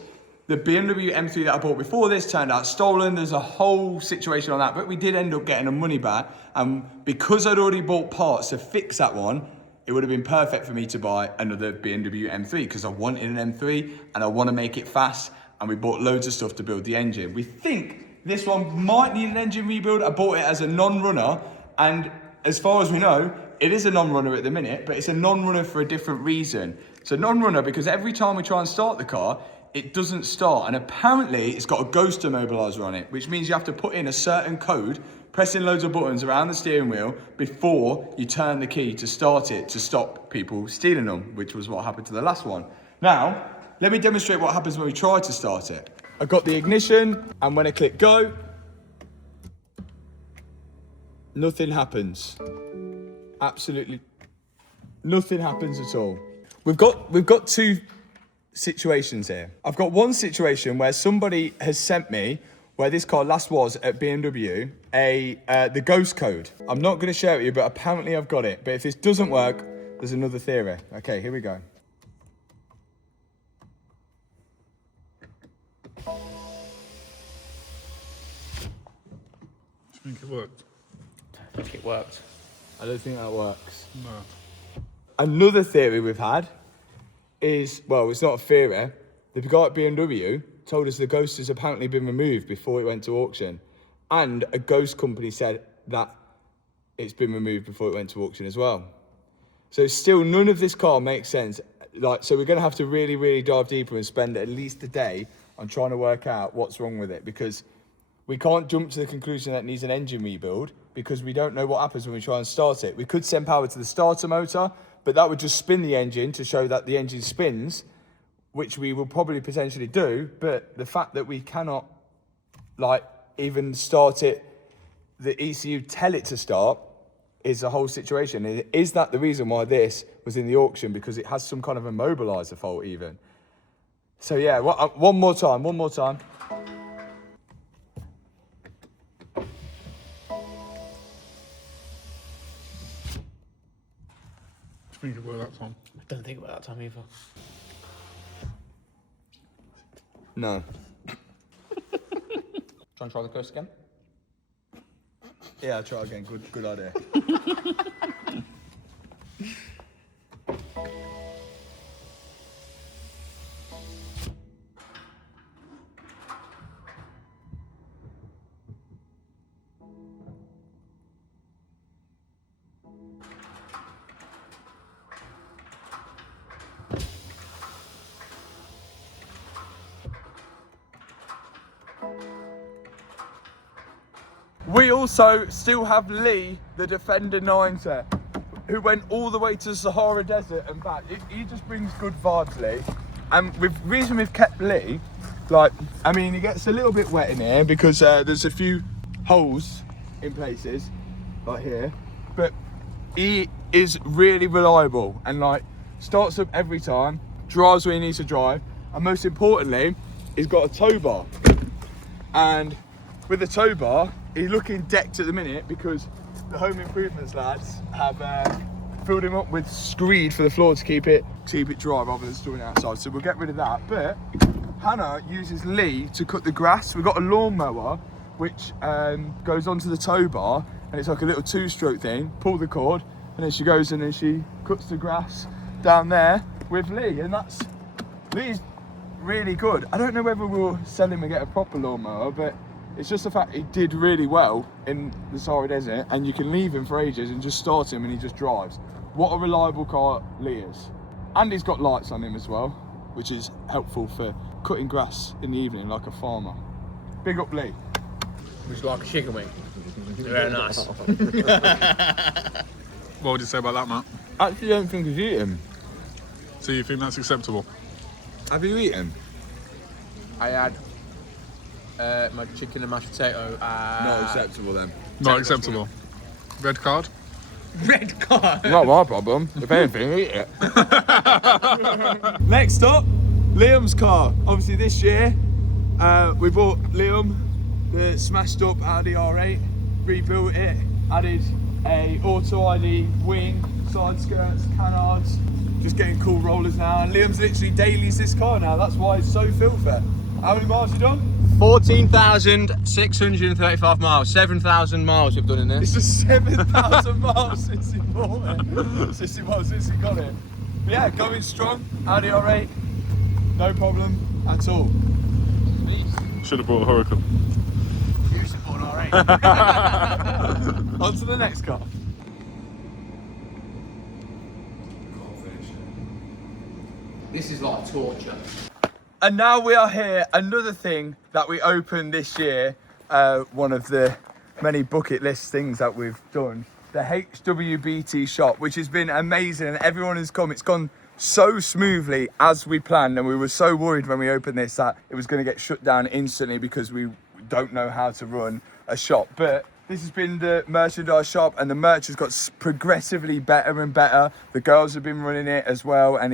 the BMW M3 that I bought before this turned out stolen. There's a whole situation on that, but we did end up getting the money back. And because I'd already bought parts to fix that one, it would have been perfect for me to buy another BMW M3 because I wanted an M3 and I want to make it fast. And we bought loads of stuff to build the engine. We think this one might need an engine rebuild. I bought it as a non-runner, and as far as we know, it is a non-runner at the minute, but it's a non-runner for a different reason. So non-runner because every time we try and start the car, it doesn't start. And apparently it's got a ghost immobilizer on it, which means you have to put in a certain code, pressing loads of buttons around the steering wheel before you turn the key to start it to stop people stealing them, which was what happened to the last one. Now, let me demonstrate what happens when we try to start it. I got the ignition, and when I click go, nothing happens. Absolutely nothing happens at all. We've got two situations here. I've got one situation where somebody has sent me, where this car last was at BMW, the ghost code. I'm not going to share it with you, but apparently I've got it. But if this doesn't work, there's another theory. Okay, here we go. I think it worked. I think it worked. I don't think that works. No. Another theory we've had is, well, it's not a theory. The guy at BMW told us the ghost has apparently been removed before it went to auction. And a ghost company said that it's been removed before it went to auction as well. So still none of this car makes sense. So we're gonna have to really, really dive deeper and spend at least a day on trying to work out what's wrong with it, because we can't jump to the conclusion that it needs an engine rebuild because we don't know what happens when we try and start it. We could send power to the starter motor, but that would just spin the engine to show that the engine spins, which we will probably potentially do. But the fact that we cannot even start it, the ECU tell it to start, is the whole situation. Is that the reason why this was in the auction? Because it has some kind of immobilizer fault even. So yeah, one more time. I think it worked that time. I don't think about that time either. No. Try and try the ghost again. Yeah, I'll try again. Good idea. We also still have Lee, the Defender 90, who went all the way to the Sahara Desert and back. He just brings good vibes, Lee. And the reason we've kept Lee, like, I mean, he gets a little bit wet in here because there's a few holes in places, like here, but he is really reliable and like starts up every time, drives where he needs to drive, and most importantly, he's got a tow bar. And with the tow bar, he's looking decked at the minute because the home improvements lads have filled him up with screed for the floor to keep it dry rather than storing it outside. So we'll get rid of that. But Hannah uses Lee to cut the grass. We've got a lawnmower which goes onto the tow bar, and it's like a little 2-stroke thing. Pull the cord, and then she goes and then she cuts the grass down there with Lee, and Lee's really good. I don't know whether we'll sell him and get a proper lawnmower, but it's just the fact he did really well in the Sahara Desert, and you can leave him for ages and just start him and he just drives. What a reliable car Lee is. And he's got lights on him as well, which is helpful for cutting grass in the evening like a farmer. Big up Lee. It's like a chicken wing. Very nice. What would you say about that, Matt? I actually don't think he's eaten. So you think that's acceptable? Have you eaten? I had my chicken and mashed potato. Not acceptable then. Not acceptable. Red card? Red card. Not my problem. If anything, eat it. Next up, Liam's car. Obviously this year, we bought Liam the smashed up Audi R8, rebuilt it, added a auto ID wing, side skirts, canards, just getting cool rollers now. And Liam's literally dailies this car now. That's why it's so filthy. How many miles you done? 14,635 miles. 7,000 miles we've done in It's this. just 7,000 miles since he bought it. Since he got it. But yeah, going strong. Audi R8, no problem at all. Should have bought a Huracan. You support R8. On to the next car. This is like torture. And now we are here, another thing that we opened this year, one of the many bucket list things that we've done, the HWBT shop, which has been amazing and everyone has come. It's gone so smoothly as we planned, and we were so worried when we opened this that it was going to get shut down instantly because we don't know how to run a shop. But this has been the merchandise shop, and the merch has got progressively better and better. The girls have been running it as well, and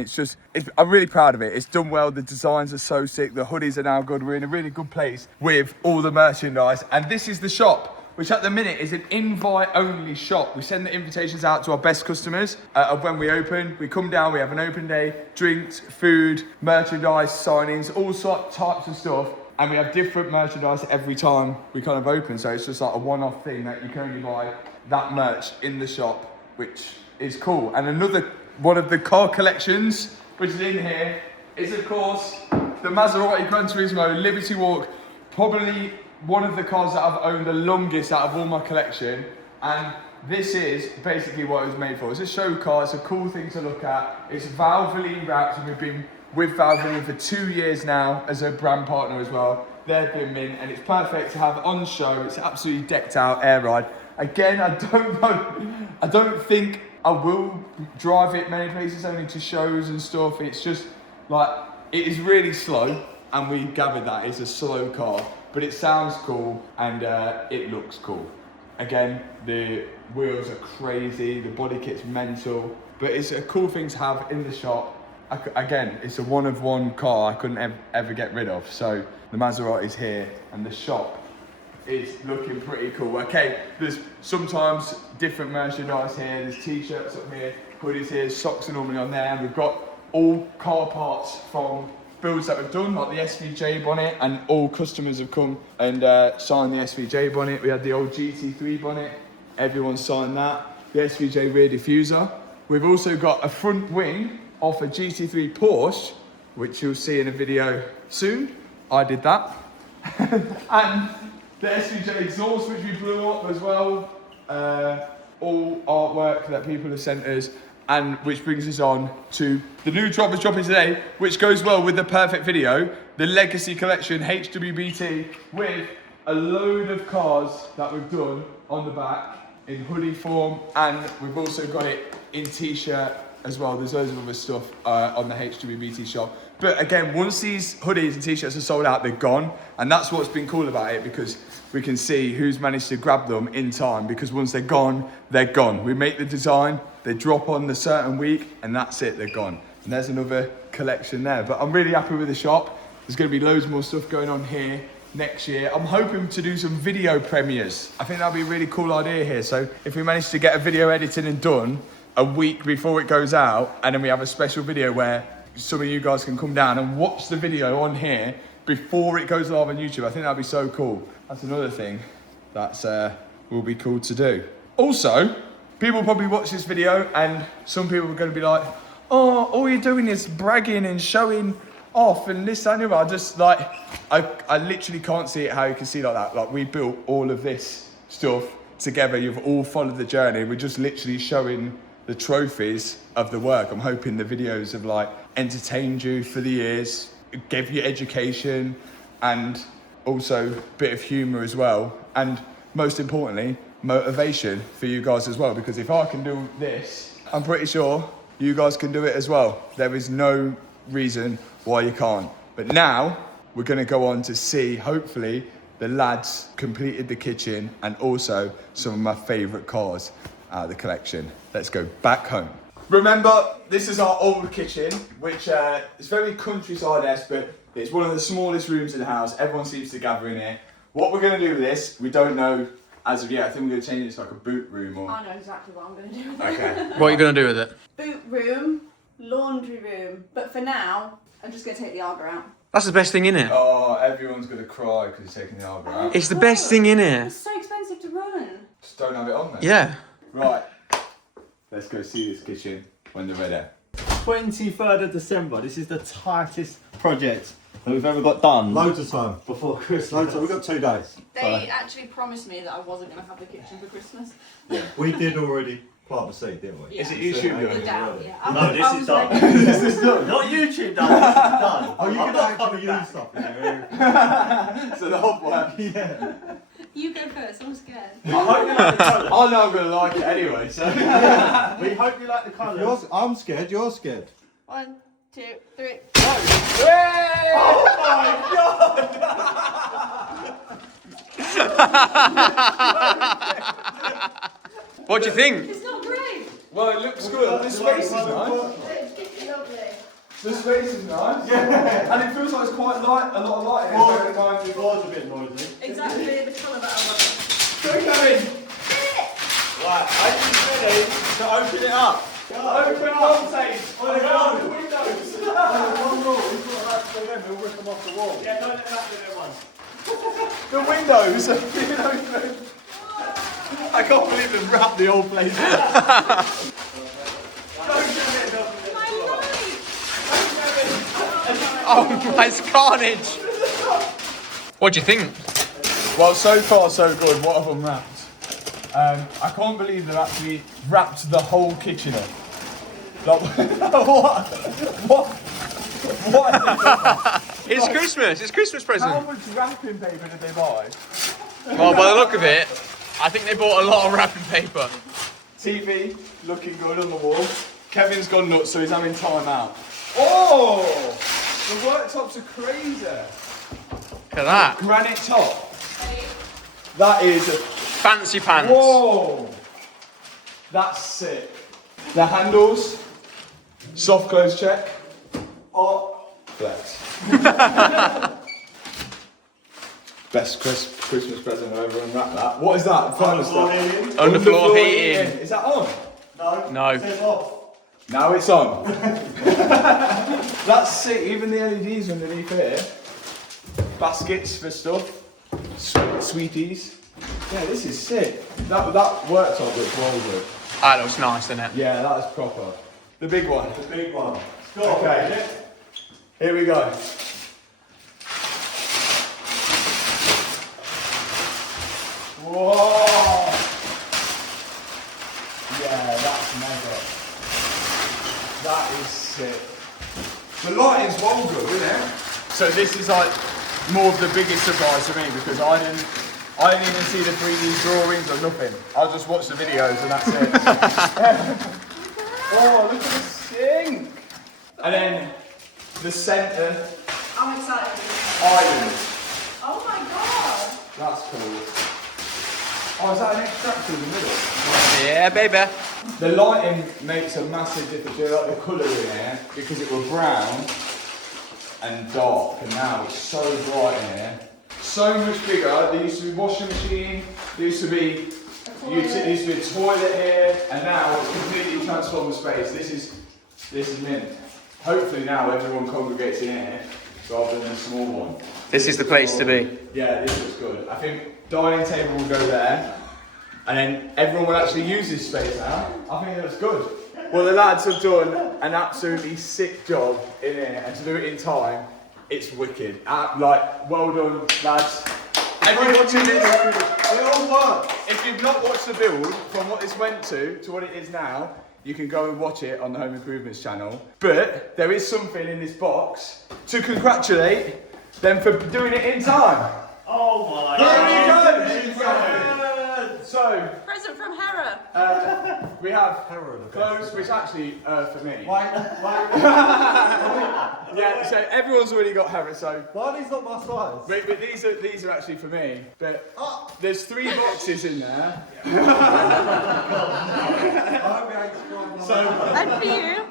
I'm really proud of it. It's done well. The designs are so sick. The hoodies are now good. We're in a really good place with all the merchandise. And this is the shop, which at the minute is an invite-only shop. We send the invitations out to our best customers of when we open. We come down, we have an open day, drinks, food, merchandise, signings, all types of stuff. And we have different merchandise every time we kind of open. So it's just like a one-off thing that you can only buy that merch in the shop, which is cool. And another one of the car collections, which is in here, is of course the Maserati Gran Turismo Liberty Walk. Probably one of the cars that I've owned the longest out of all my collection. And this is basically what it was made for. It's a show car, it's a cool thing to look at. It's Valvoline wrapped, and we've been with Valvoline for 2 years now as a brand partner as well. They've been mint, and it's perfect to have on show. It's absolutely decked out air ride. Again, I don't know, I don't think I will drive it many places, only to shows and stuff. It's just like, it is really slow, and we gathered that it's a slow car, but it sounds cool and it looks cool. Again, the wheels are crazy, the body kit's mental, but it's a cool thing to have in the shop. Again, it's a one-of-one car I couldn't ever get rid of. So the Maserati's here, and the shop is looking pretty cool. Okay, there's sometimes different merchandise here. There's t-shirts up here, hoodies here, socks are normally on there. And we've got all car parts from builds that we've done, like the SVJ bonnet, and all customers have come and signed the SVJ bonnet. We had the old GT3 bonnet, everyone signed that. The SVJ rear diffuser. We've also got a front wing off a GT3 Porsche, which you'll see in a video soon. I did that. And the SVJ exhaust, which we blew up as well. All artwork that people have sent us, and which brings us on to the new drop is dropping today, which goes well with the perfect video, the Legacy Collection HWBT with a load of cars that we've done on the back in hoodie form, and we've also got it in t-shirt as well. There's loads of other stuff on the HWBT shop. But again, once these hoodies and t-shirts are sold out, they're gone. And that's what's been cool about it, because we can see who's managed to grab them in time, because once they're gone, they're gone. We make the design, they drop on the certain week, and that's it, they're gone. And there's another collection there. But I'm really happy with the shop. There's gonna be loads more stuff going on here next year. I'm hoping to do some video premieres. I think that'll be a really cool idea here. So if we manage to get a video edited and done a week before it goes out, and then we have a special video where some of you guys can come down and watch the video on here before it goes live on YouTube. I think that'd be so cool. That's another thing that's will be cool to do. Also, people probably watch this video and some people are going to be like, oh, all you're doing is bragging and showing off and this and that. I just like, I literally can't see it how you can see like that. Like, we built all of this stuff together. You've all followed the journey. We're just literally showing the trophies of the work. I'm hoping the videos have like entertained you for the years, gave you education, and also a bit of humor as well. And most importantly, motivation for you guys as well. Because if I can do this, I'm pretty sure you guys can do it as well. There is no reason why you can't. But now we're gonna go on to see, hopefully, the lads completed the kitchen and also some of my favorite cars out of the collection. Let's go back home. Remember, this is our old kitchen, which is very countryside-esque, but it's one of the smallest rooms in the house. Everyone seems to gather in here. What we're gonna do with this, we don't know as of yet. I think we're gonna change it to like a boot room or... I know exactly what I'm gonna do with it. Okay. What are you going to do with it? Boot room, laundry room, but for now, I'm just gonna take the Arga out. That's the best thing in it. Oh, everyone's gonna cry because you're taking the Arga out. It's the best thing in it. It's so expensive to run. Just don't have it on there. Yeah. Right. Let's go see this kitchen when they're ready. 23rd of December. This is the tightest project that we've ever got done. Loads of time. Before Christmas. Loads of, we've got 2 days. They actually promised me that I wasn't gonna have the kitchen for Christmas. We did already plant the seed, didn't we? Yeah. Is it YouTube The going? doubt, yeah. No, this is done. This is done. Not YouTube done. This is done. Oh, you I'm can not actually coming use back. stuff in there. So the whole work. Yeah. You go first, I'm scared. I hope you like the colours. I know I'm gonna like it anyway, so. We hope you like the colours. I'm scared, you're scared. 1, 2, 3. What do you think? It's not great. Well, it looks good. The space is nice. It's lovely. The space is nice. Yeah. And it feels like it's quite light, a lot of light in it. Bear in mind The floor's a bit noisy. Exactly the colour that I want. Go, Kevin. Right, are you ready to open it up? Open up, safe. On the ground. The windows. One rule, we've got that for them, we'll rip them off the wall. Yeah, don't let that be the one. The windows are being open. I can't believe they've wrapped the old place. Oh, it's carnage. What do you think? Well, so far so good. What have them wrapped? I can't believe they've actually wrapped the whole kitchen up. Like, what? What? What? It's Christmas. It's Christmas How present. much wrapping paper did they buy? Well, by the look of it, I think they bought a lot of wrapping paper. TV looking good on the wall. Kevin's gone nuts, so he's having time out. Oh! The worktops are crazy. Look at that. Granite top. That is. Fancy pants. Whoa! That's sick. The handles. Soft close check. Oh, flex. Best Christmas present I've ever unwrapped that. What is that? Underfloor heating. Is that on? No. It says off. Now it's on. That's sick. Even the LEDs underneath here. Baskets for stuff. Sweeties. Yeah, this is sick. That worktop looks well good. That looks nice, doesn't it? Yeah, that is proper. The big one. The big one. Stop. Okay. Here we go. Whoa! Yeah, that's mega. That is sick. The lighting's well good, isn't it? So this is like more of the biggest surprise for me because I didn't even see the 3D drawings or nothing. I just watched the videos and that's it. Oh, look at the sink! And then the centre I'm excited. island. Oh my god. That's cool. Oh, is that an extractor in the middle? Yeah, baby. The lighting makes a massive difference. You like the colour in here because it was brown and dark, and now it's so bright in here. So much bigger. There used to be washing machine. There used to be a toilet here, and now it's completely transformed the space. This is mint. Hopefully now everyone congregates in here rather than a small one. This is the place to be. Yeah, this looks good. I think dining table will go there, and then everyone will actually use this space now. I think that's good. Well, the lads have done an absolutely sick job in here, and to do it in time, it's wicked. Well done, lads. Everyone watching this, It all works. if you've not watched the build from what this went to what it is now, you can go and watch it on the Home Improvements channel. But there is something in this box to congratulate them for doing it in time. Oh my Here we go! So, Present from Hera. we have clothes, which actually for me. Wait. Yeah, so everyone's already got Hera, so. Why are these not my size? But these are actually for me. But there's 3 boxes in there. And for you.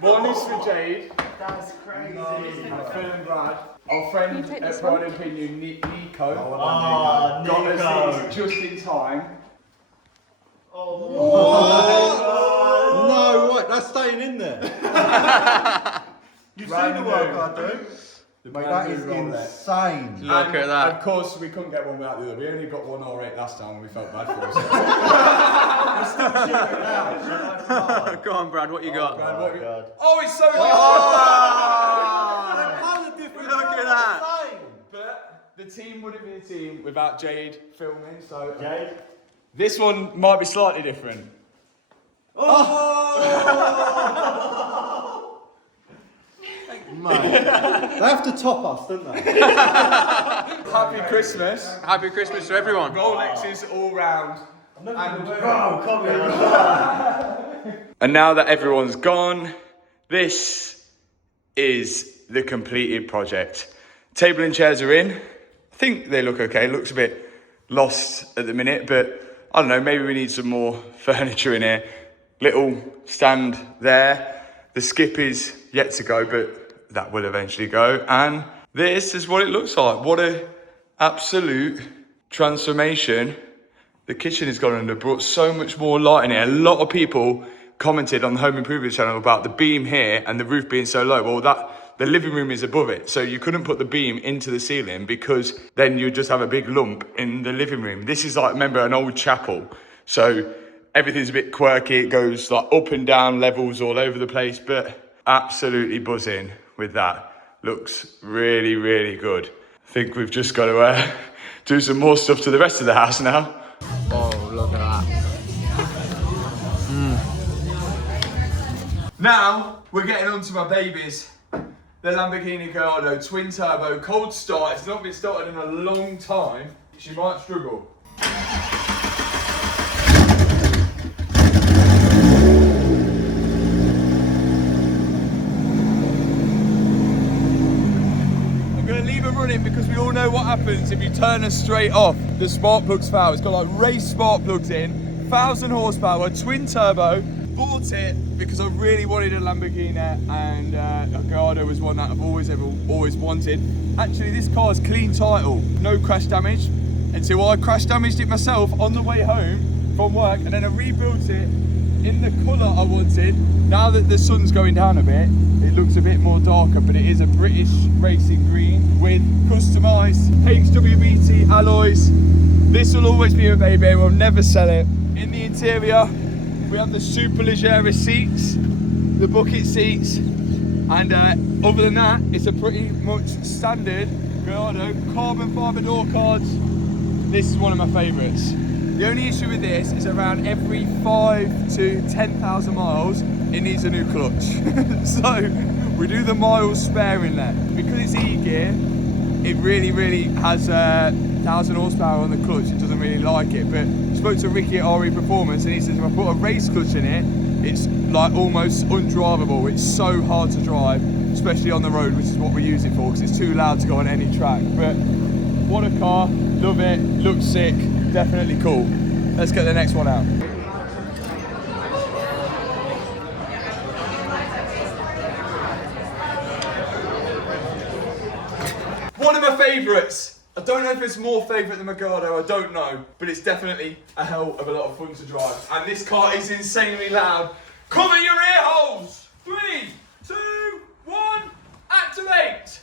One is for Jade, That's crazy. and Phil and Brad. Our friend take at this Pride one? and Opinion, Nico, Ah, got Nico. us these just in time. No, what? That's staying in there. You've seen the work I do. Mate, that is insane. Look at that. Of course, we couldn't get one without the other. We only got one R8 last time and we felt bad for ourselves. Go on, Brad, what you got? Brad, what we- God. Oh, it's so Look at that. But the team wouldn't be a team without Jade filming, so Jade? this one might be slightly different. Mate, they have to top us, don't they? Happy Christmas. Happy Christmas to everyone. Rolexes all round. And now that everyone's gone, this is the completed project. Table and chairs are in. I think they look okay. It looks a bit lost at the minute, but I don't know, maybe we need some more furniture in here. Little stand there. The skip is yet to go, but that will eventually go. And this is what it looks like. What a absolute transformation. The kitchen has gone under, brought so much more light in it. A lot of people commented on the Home Improvements channel about the beam here and the roof being so low. Well, the living room is above it, so you couldn't put the beam into the ceiling because then you'd just have a big lump in the living room. This is like, remember, an old chapel, so everything's a bit quirky. It goes like up and down levels all over the place, but absolutely buzzing with that. Looks really, really good. I think we've just got to do some more stuff to the rest of the house now. Oh, look at that. Now, we're getting on to my babies. The Lamborghini Gallardo twin turbo cold start. It's not been started in a long time. She might struggle. I'm going to leave her running because we all know what happens if you turn her straight off. The spark plugs fail. It's got like race spark plugs in, 1,000 horsepower, twin turbo. Bought it because I really wanted a Lamborghini, and a Gallardo was one that I've always wanted. Actually, this car's clean title, no crash damage, until I crash damaged it myself on the way home from work, and then I rebuilt it in the colour I wanted. Now that the sun's going down a bit, it looks a bit more darker, but it is a British racing green with customised HWBT alloys. This will always be a baby, we'll never sell it. In the interior, we have the Superleggera seats, the bucket seats, and other than that, it's a pretty much standard Gallardo carbon fibre door cards. This is one of my favourites. The only issue with this is around every 5 to 10,000 miles, it needs a new clutch. So we do the miles sparing there. Because it's E-gear, it really has 1,000 horsepower on the clutch. It doesn't really like it. But I spoke to Ricky at RE Performance, and he says if I put a race clutch in it, it's like almost undrivable. It's so hard to drive, especially on the road, which is what we use it for, because it's too loud to go on any track. But what a car, love it, looks sick, definitely cool. Let's get the next one out. One of my favourites. I don't know if it's more favourite than Magado, I don't know, but it's definitely a hell of a lot of fun to drive. And this car is insanely loud. Cover your ear holes! 3, 2, 1, activate!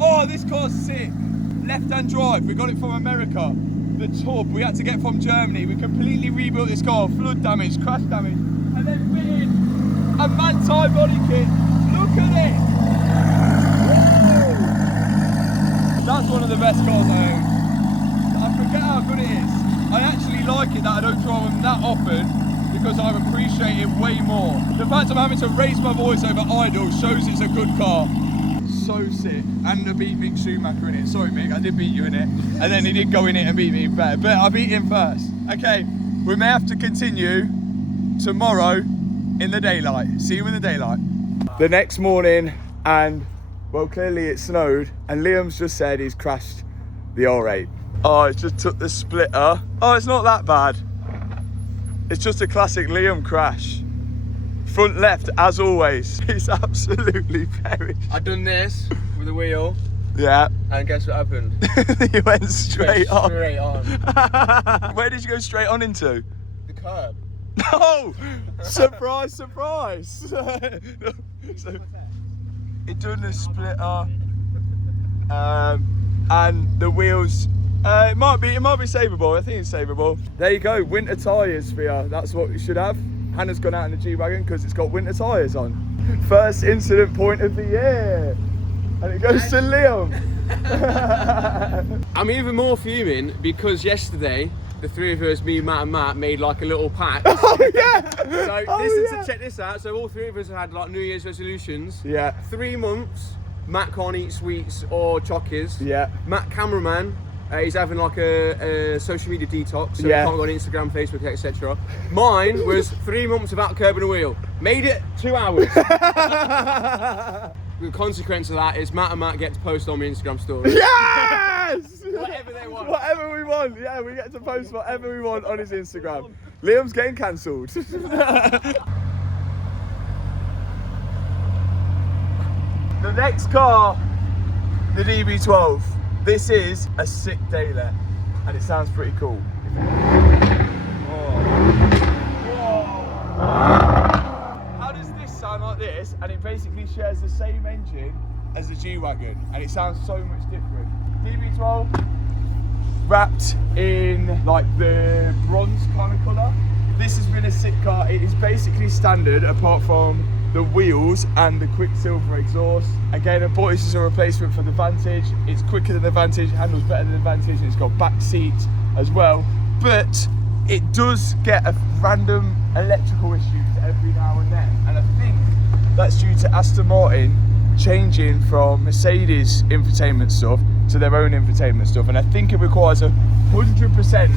Oh, this car's sick. Left-hand drive, we got it from America. The tub we had to get from Germany. We completely rebuilt this car, flood damage, crash damage, and then fit in a Manti body kit. Look at it. Woo! That's one of the best cars I own. I forget how good it is. I actually like it that I don't drive them that often, because I appreciate it way more. The fact I'm having to raise my voice over idle shows it's a good car. So sick. And I beat Mick Schumacher in it. Sorry Mick, I did beat you in it. And then he did go in it and beat me better. But I beat him first. Okay, we may have to continue tomorrow in the daylight. See you in the daylight. The next morning, and well, clearly it snowed, and Liam's just said he's crashed the R8. Oh, it just took the splitter. Oh, it's not that bad. It's just a classic Liam crash. Front left, as always. It's absolutely perished. I done this with the wheel. Yeah. And guess what happened? You went straight on. Straight on. Where did you go straight on into? The curb. No! Surprise, surprise. So, it done the splitter. And the wheels. It might be savable. I think it's savable. There you go. Winter tyres for you. That's what you should have. Hannah's gone out in the G-Wagon because it's got winter tyres on. First incident point of the year. And it goes to Liam. I'm even more fuming because yesterday, the three of us, me, Matt and Matt, made like a little pact. Oh yeah! So check this out. So all three of us had like New Year's resolutions. Yeah. 3 months, Matt can't eat sweets or chockies. Yeah. Matt cameraman, he's having like a social media detox, so Yeah. he can't go on Instagram, Facebook, etc. Mine was 3 months without curb and a wheel. Made it 2 hours. The consequence of that is Matt and Matt get to post on my Instagram story. Yes! Whatever they want. Whatever we want. Yeah, we get to post whatever we want on his Instagram. Liam's getting cancelled. The next car, the DB12. This is a sick daylet, and it sounds pretty cool. How does this sound like this? And it basically shares the same engine as the G-Wagon, and it sounds so much different. DB12 wrapped in like the bronze kind of colour. This has been a sick car. It is basically standard apart from the wheels and the Quicksilver exhaust. Again, I bought this as a replacement for the Vantage. It's quicker than the Vantage, handles better than the Vantage, and it's got back seats as well. But it does get a random electrical issues every now and then. And I think that's due to Aston Martin changing from Mercedes infotainment stuff to their own infotainment stuff. And I think it requires 100%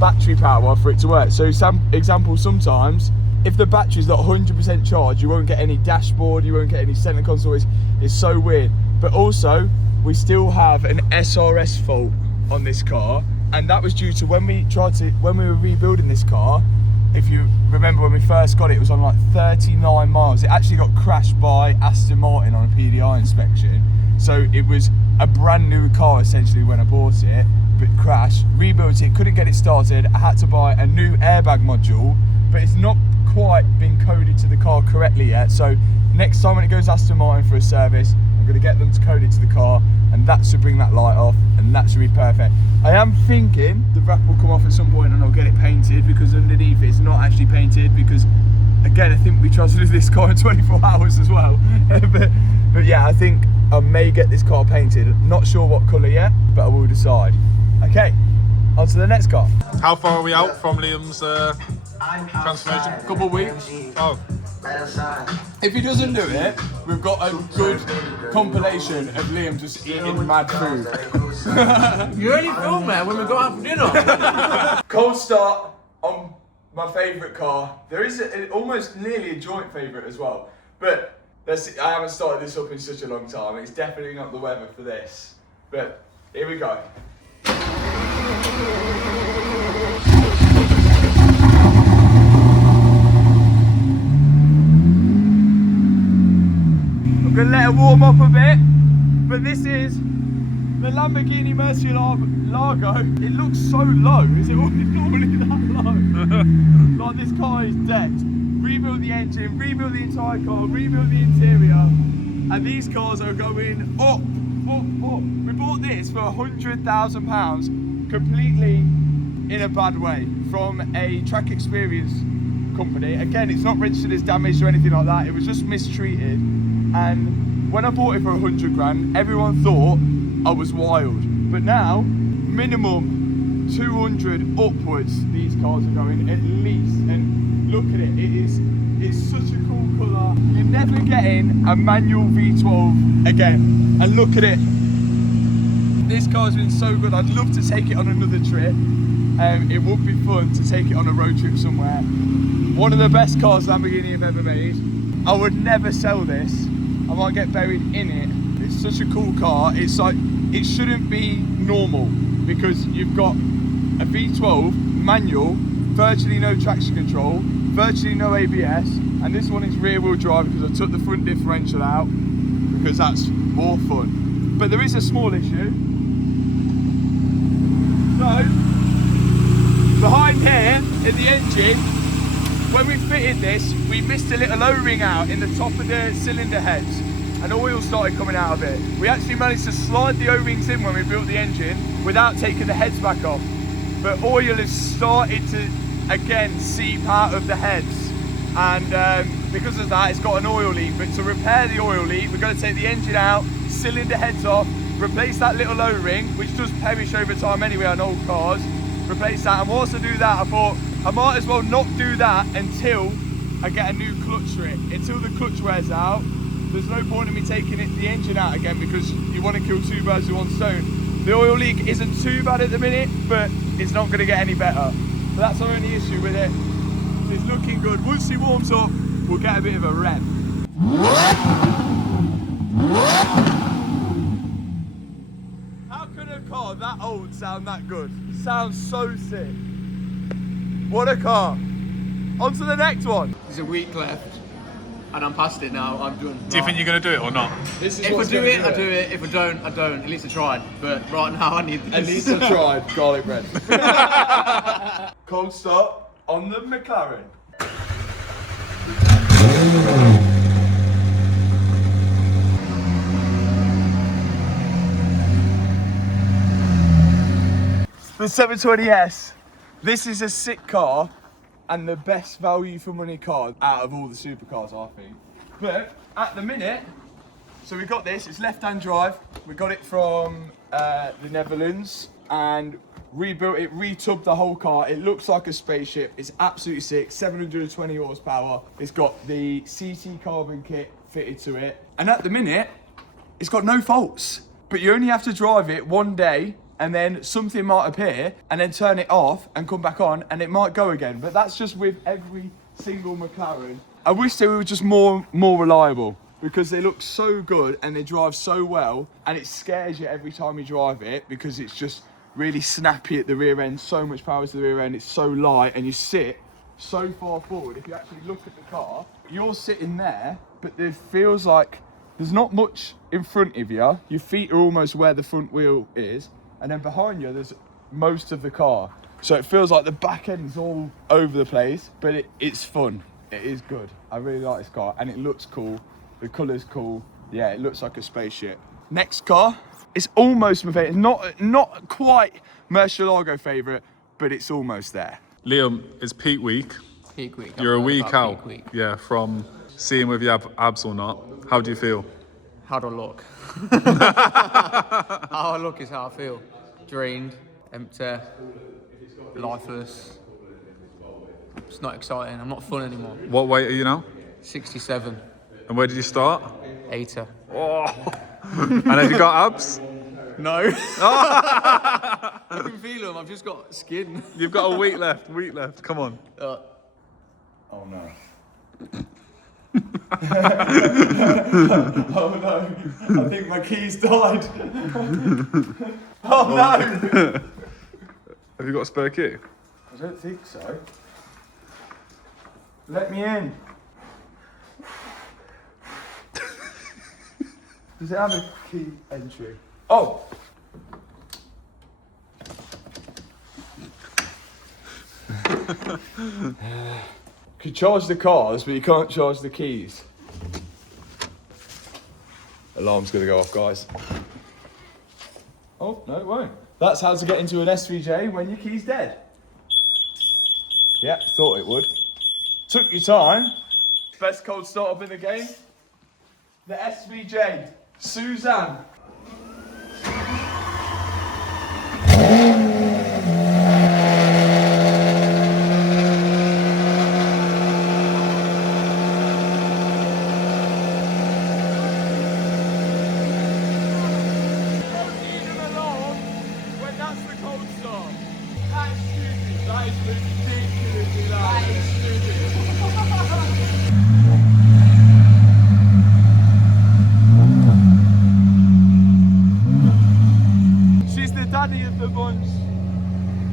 battery power for it to work. So example, sometimes if the battery's not 100% charged, you won't get any dashboard, you won't get any center console. It's so weird. But also, we still have an SRS fault on this car, and that was due to when we were rebuilding this car. If you remember when we first got it, it was on like 39 miles. It actually got crashed by Aston Martin on a PDI inspection. So it was a brand new car essentially when I bought it, but crashed, rebuilt it, couldn't get it started. I had to buy a new airbag module, but it's not quite been coded to the car correctly yet. So next time when it goes to Aston Martin for a service, I'm going to get them to code it to the car, and that should bring that light off, and that should be perfect. I am thinking the wrap will come off at some point and I'll get it painted, because underneath it's not actually painted, because Again, I think we tried to do this car in 24 hours as well. but yeah, I think I may get this car painted. Not sure what colour yet, but I will decide. Okay, on to the next car. How far are we out from Liam's transformation? Couple of weeks. Oh, If he doesn't do it, we've got a good compilation of Liam just eating mad food. You only filmed, man, when we got out for dinner. Cold start on my favourite car. There is almost nearly a joint favourite as well. But I haven't started this up in such a long time. It's definitely not the weather for this. But here we go. I'm going to let it warm up a bit. But this is the Lamborghini Murcielago. It looks so low. Is it normally that low? Like, this car is decked. Rebuild the engine, rebuild the entire car, rebuild the interior, and these cars are going up, up, up. We bought this for £100,000 completely in a bad way from a track experience company. Again, it's not registered as damaged or anything like that. It was just mistreated. And when I bought it for 100 grand, everyone thought I was wild. But now, minimum 200 upwards, these cars are going at least. And look at it, it's such a cool colour. You're never getting a manual V12 again. And look at it. This car's been so good. I'd love to take it on another trip. It would be fun to take it on a road trip somewhere. One of the best cars Lamborghini have ever made. I would never sell this. I might get buried in it. It's such a cool car. It's like, it shouldn't be normal because you've got a V12 manual, virtually no traction control, virtually no ABS, and this one is rear wheel drive because I took the front differential out because that's more fun. But there is a small issue. So, behind here in the engine, when we fitted this, we missed a little O-ring out in the top of the cylinder heads and oil started coming out of it. We actually managed to slide the O-rings in when we built the engine without taking the heads back off. But oil has started to, again, seep out of the heads. And because of that, it's got an oil leak. But to repair the oil leak, we're going to take the engine out, cylinder heads off, replace that little O-ring, which does perish over time anyway on old cars. Replace that, and whilst I do that, I thought I might as well not do that until I get a new clutch for it. Until the clutch wears out, there's no point in me taking the engine out again because you want to kill two birds with one stone. The oil leak isn't too bad at the minute, but it's not going to get any better. So that's our only issue with it. It's looking good. Once he warms up, we'll get a bit of a rev. How can a car that old sound that good? It sounds so sick. What a car. On to the next one. There's a week left, and I'm past it now. I'm done. do you think you're going to do it or not? This is If I what's do gonna it, I do it. If I don't, I don't. At least I tried. But right now, I need this. At least I tried garlic bread. Cold start on the McLaren. The 720S. This is a sick car and the best value for money car out of all the supercars, I think. But at the minute, so we got this, it's left-hand drive. We got it from the Netherlands and rebuilt it, retubbed the whole car. It looks like a spaceship. It's absolutely sick, 720 horsepower. It's got the CT carbon kit fitted to it. And at the minute, it's got no faults. But you only have to drive it one day and then something might appear and then turn it off and come back on and it might go again. But that's just with every single McLaren. I wish they were just more reliable because they look so good and they drive so well and it scares you every time you drive it because it's just really snappy at the rear end, so much power to the rear end, it's so light and you sit so far forward. If you actually look at the car, you're sitting there, but it feels like there's not much in front of you. Your feet are almost where the front wheel is. And then behind you, there's most of the car. So it feels like the back end is all over the place, but it's fun. It is good. I really like this car and it looks cool. The colour's cool. Yeah, it looks like a spaceship. Next car, it's almost my favourite. Not quite Murcielago favourite, but it's almost there. Liam, it's peak week. Peak week. You're a I'm week about out. peak week. Yeah, from seeing whether you have abs or not. How do you feel? How do I look? How I look is how I feel. Drained, empty, lifeless. It's not exciting. I'm not fun anymore. What weight are you now? 67. And where did you start? 80. And have you got abs? No. I can feel them. I've just got skin. You've got a week left. Come on. Oh no. Oh no. I think my keys died. Oh no. Have you got a spare key? I don't think so. Let me in. Does it have a key entry? Oh! You can charge the cars, but you can't charge the keys. Alarm's gonna go off, guys. Oh, no, it won't. That's how to get into an SVJ when your key's dead. Yep, thought it would. Took your time. Best cold start up in the game. The SVJ, Suzanne. She's the daddy of the bunch.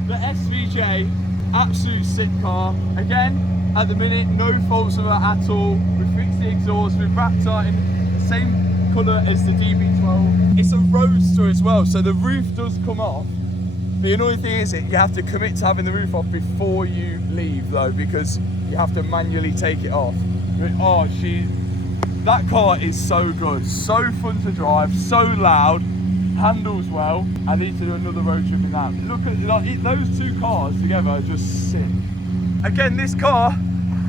The SVJ, absolute sick car. Again, at the minute, no faults with her at all. We fixed the exhaust, we've wrapped it in the same colour as the DB12. It's a roadster as well, so the roof does come off. The annoying thing is you have to commit to having the roof off before you leave though, because you have to manually take it off. But, oh, that car is so good, so fun to drive, so loud, handles well. I need to do another road trip in that. Look at those two cars together are just sick. Again, this car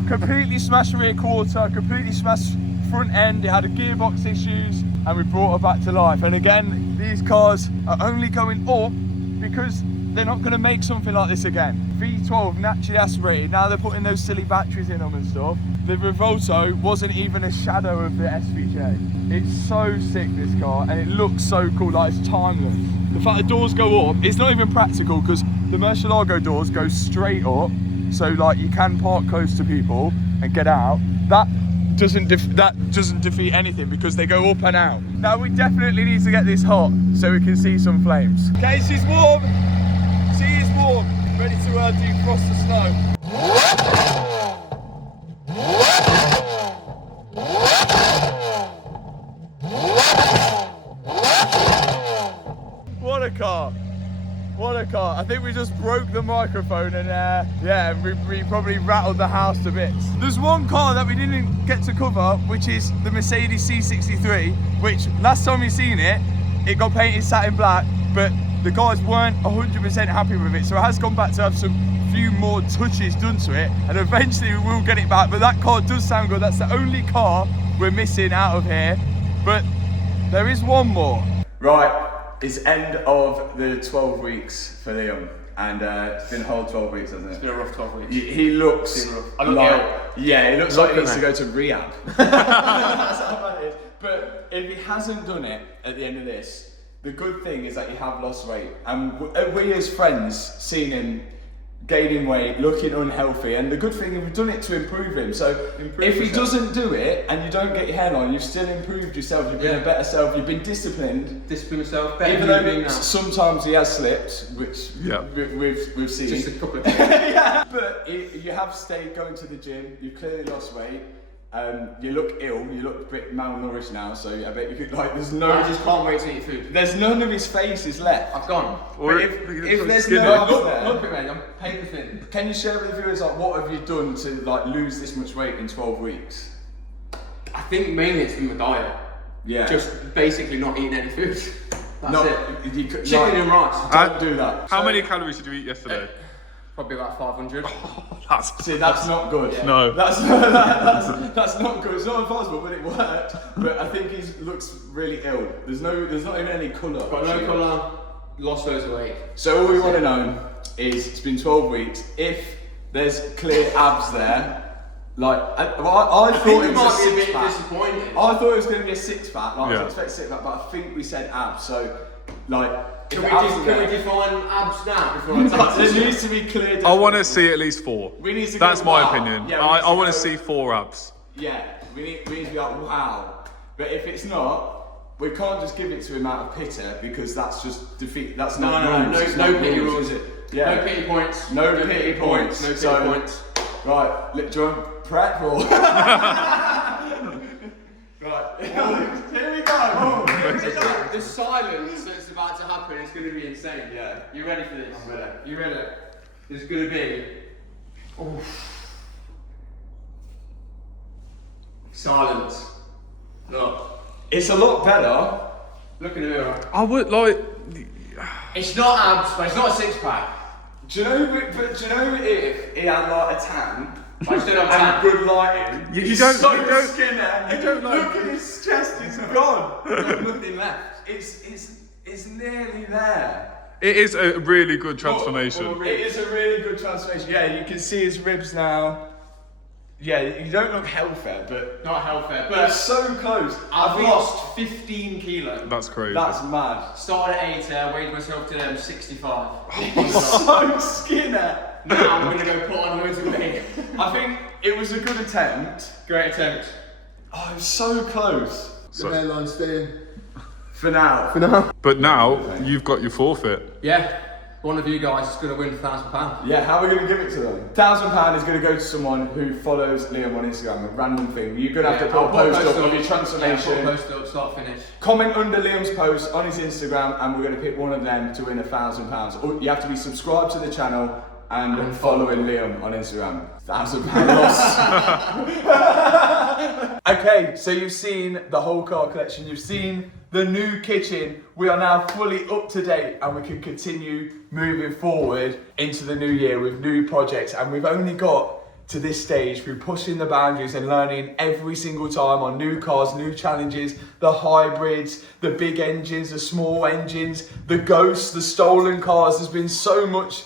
completely smashed rear quarter, completely smashed front end. It had a gearbox issues and we brought her back to life. And again, these cars are only going up because they're not going to make something like this again. V12 naturally aspirated, now they're putting those silly batteries in them and stuff. The Revolto wasn't even a shadow of the SVJ. It's so sick, this car, and it looks so cool, like it's timeless. The fact the doors go up, it's not even practical because the Murcielago doors go straight up, so like you can park close to people and get out. That doesn't defeat anything because they go up and out. Now we definitely need to get this hot so we can see some flames. Okay, she's warm. She is warm. Ready to defrost the snow. What a car. What a car. I think we just broke the microphone and yeah, we probably rattled the house to bits. There's one car that we didn't get to cover, which is the Mercedes C63, which last time we seen it, it got painted satin black, but the guys weren't 100% happy with it. So it has gone back to have some few more touches done to it, and eventually we will get it back. But that car does sound good. That's the only car we're missing out of here. But there is one more. Right. It's end of the 12 weeks for Liam, and it's been a whole 12 weeks, hasn't it? It's been a rough 12 weeks. He looks I look like, yeah, he looks like he needs to at go to rehab. That's how bad it is. But if he hasn't done it at the end of this, the good thing is that you have lost weight, and we as friends seen him gaining weight, looking unhealthy, and the good thing is we've done it to improve him. So if he doesn't do it and you don't get your hairline, you've still improved yourself. You've been a better self. You've been disciplined. Discipline yourself. Better even though now. sometimes he has slipped, which we've seen. Just a couple of times. Yeah. But you have stayed going to the gym. You've clearly lost weight. You look ill. You look a bit malnourished now. So I bet you could there's no. I just can't wait to eat food. There's none of his face is left. I've gone. Or if there's no abs there, look at me. I'm paper thin. Can you share with the viewers what have you done to lose this much weight in 12 weeks? I think mainly it's been my diet. Yeah. Just basically not eating any food. That's it. Chicken and rice. Don't do that. How many calories did you eat yesterday? Probably about 500. See, that's not good. No. That's not good. It's not impossible, but it worked. But I think he looks really ill. There's not even any colour. Got no colour, lost loads of weight. So all we want to know is, it's been 12 weeks, if there's clear abs there, like, I thought it was a six pack. Disappointed. I thought it was going to be a six pack, like I Yeah. was expecting six pack, but I think we said abs, so, like, Can if we, abs are can we there- define abs now before I take There this? needs to be clear. I want to see at least 4. We need to That's go, my wow. opinion. Yeah, we I need to want to go- see 4 abs. Yeah, we need to be like, wow. But if it's not, we can't just give it to him out of pitta, because that's just defeat. That's No, not no, rules. no, It's no not pity rules, rules. is it? Yeah. No pity points. No pity points. No pity So- points. Right, do you want prep or? Right, here we go. The silence that's about to happen is going to be insane. Yeah. You ready for this? I'm ready. You ready? There's going to be. Silence. Look. It's a lot better. Look in the mirror. I would like. It's not abs, but it's not a six pack. Do you know? But do you know if he had like a tan? But still on And tan. good lighting. You He's don't- so you don't- skinny. you don't like- Look at his chest. It's gone. There's nothing left. It's nearly there. It is a really good transformation. It is a really good transformation. Yeah, you can see his ribs now. Yeah, you don't look healthy, but Not healthy, but but so close. I've lost 15 kilos. That's crazy. That's mad. Started at 80, I weighed myself to 65. So skinny. Now I'm going to go put on loads of weight. I think it was a good attempt. Great attempt. Oh, it was so close. So- hairline staying. For now. But now you've got your forfeit. Yeah, one of you guys is going to win £1,000. Yeah, how are we going to give it to them? £1,000 is going to go to someone who follows Liam on Instagram, a random thing. You're going to have to put a post up of your transformation. Yeah, post up, start, finish. Comment under Liam's post on his Instagram, and we're going to pick one of them to win £1,000. Or you have to be subscribed to the channel and following Liam on Instagram. £1,000 loss. Okay, so you've seen the whole car collection. You've seen the new kitchen. We are now fully up to date, and we can continue moving forward into the new year with new projects. And we've only got to this stage through pushing the boundaries and learning every single time on new cars, new challenges, the hybrids, the big engines, the small engines, the ghosts, the stolen cars. There's been so much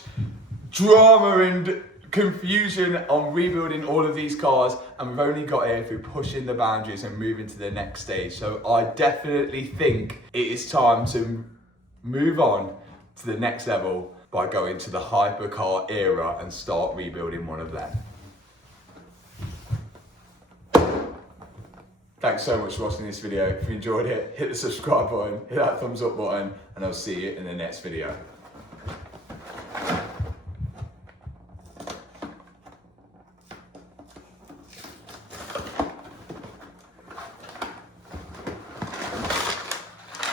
drama and confusion on rebuilding all of these cars, and we've only got here through pushing the boundaries and moving to the next stage. So I definitely think it is time to move on to the next level by going to the hypercar era and start rebuilding one of them. Thanks so much for watching this video. If you enjoyed it, hit the subscribe button, hit that thumbs up button, and I'll see you in the next video.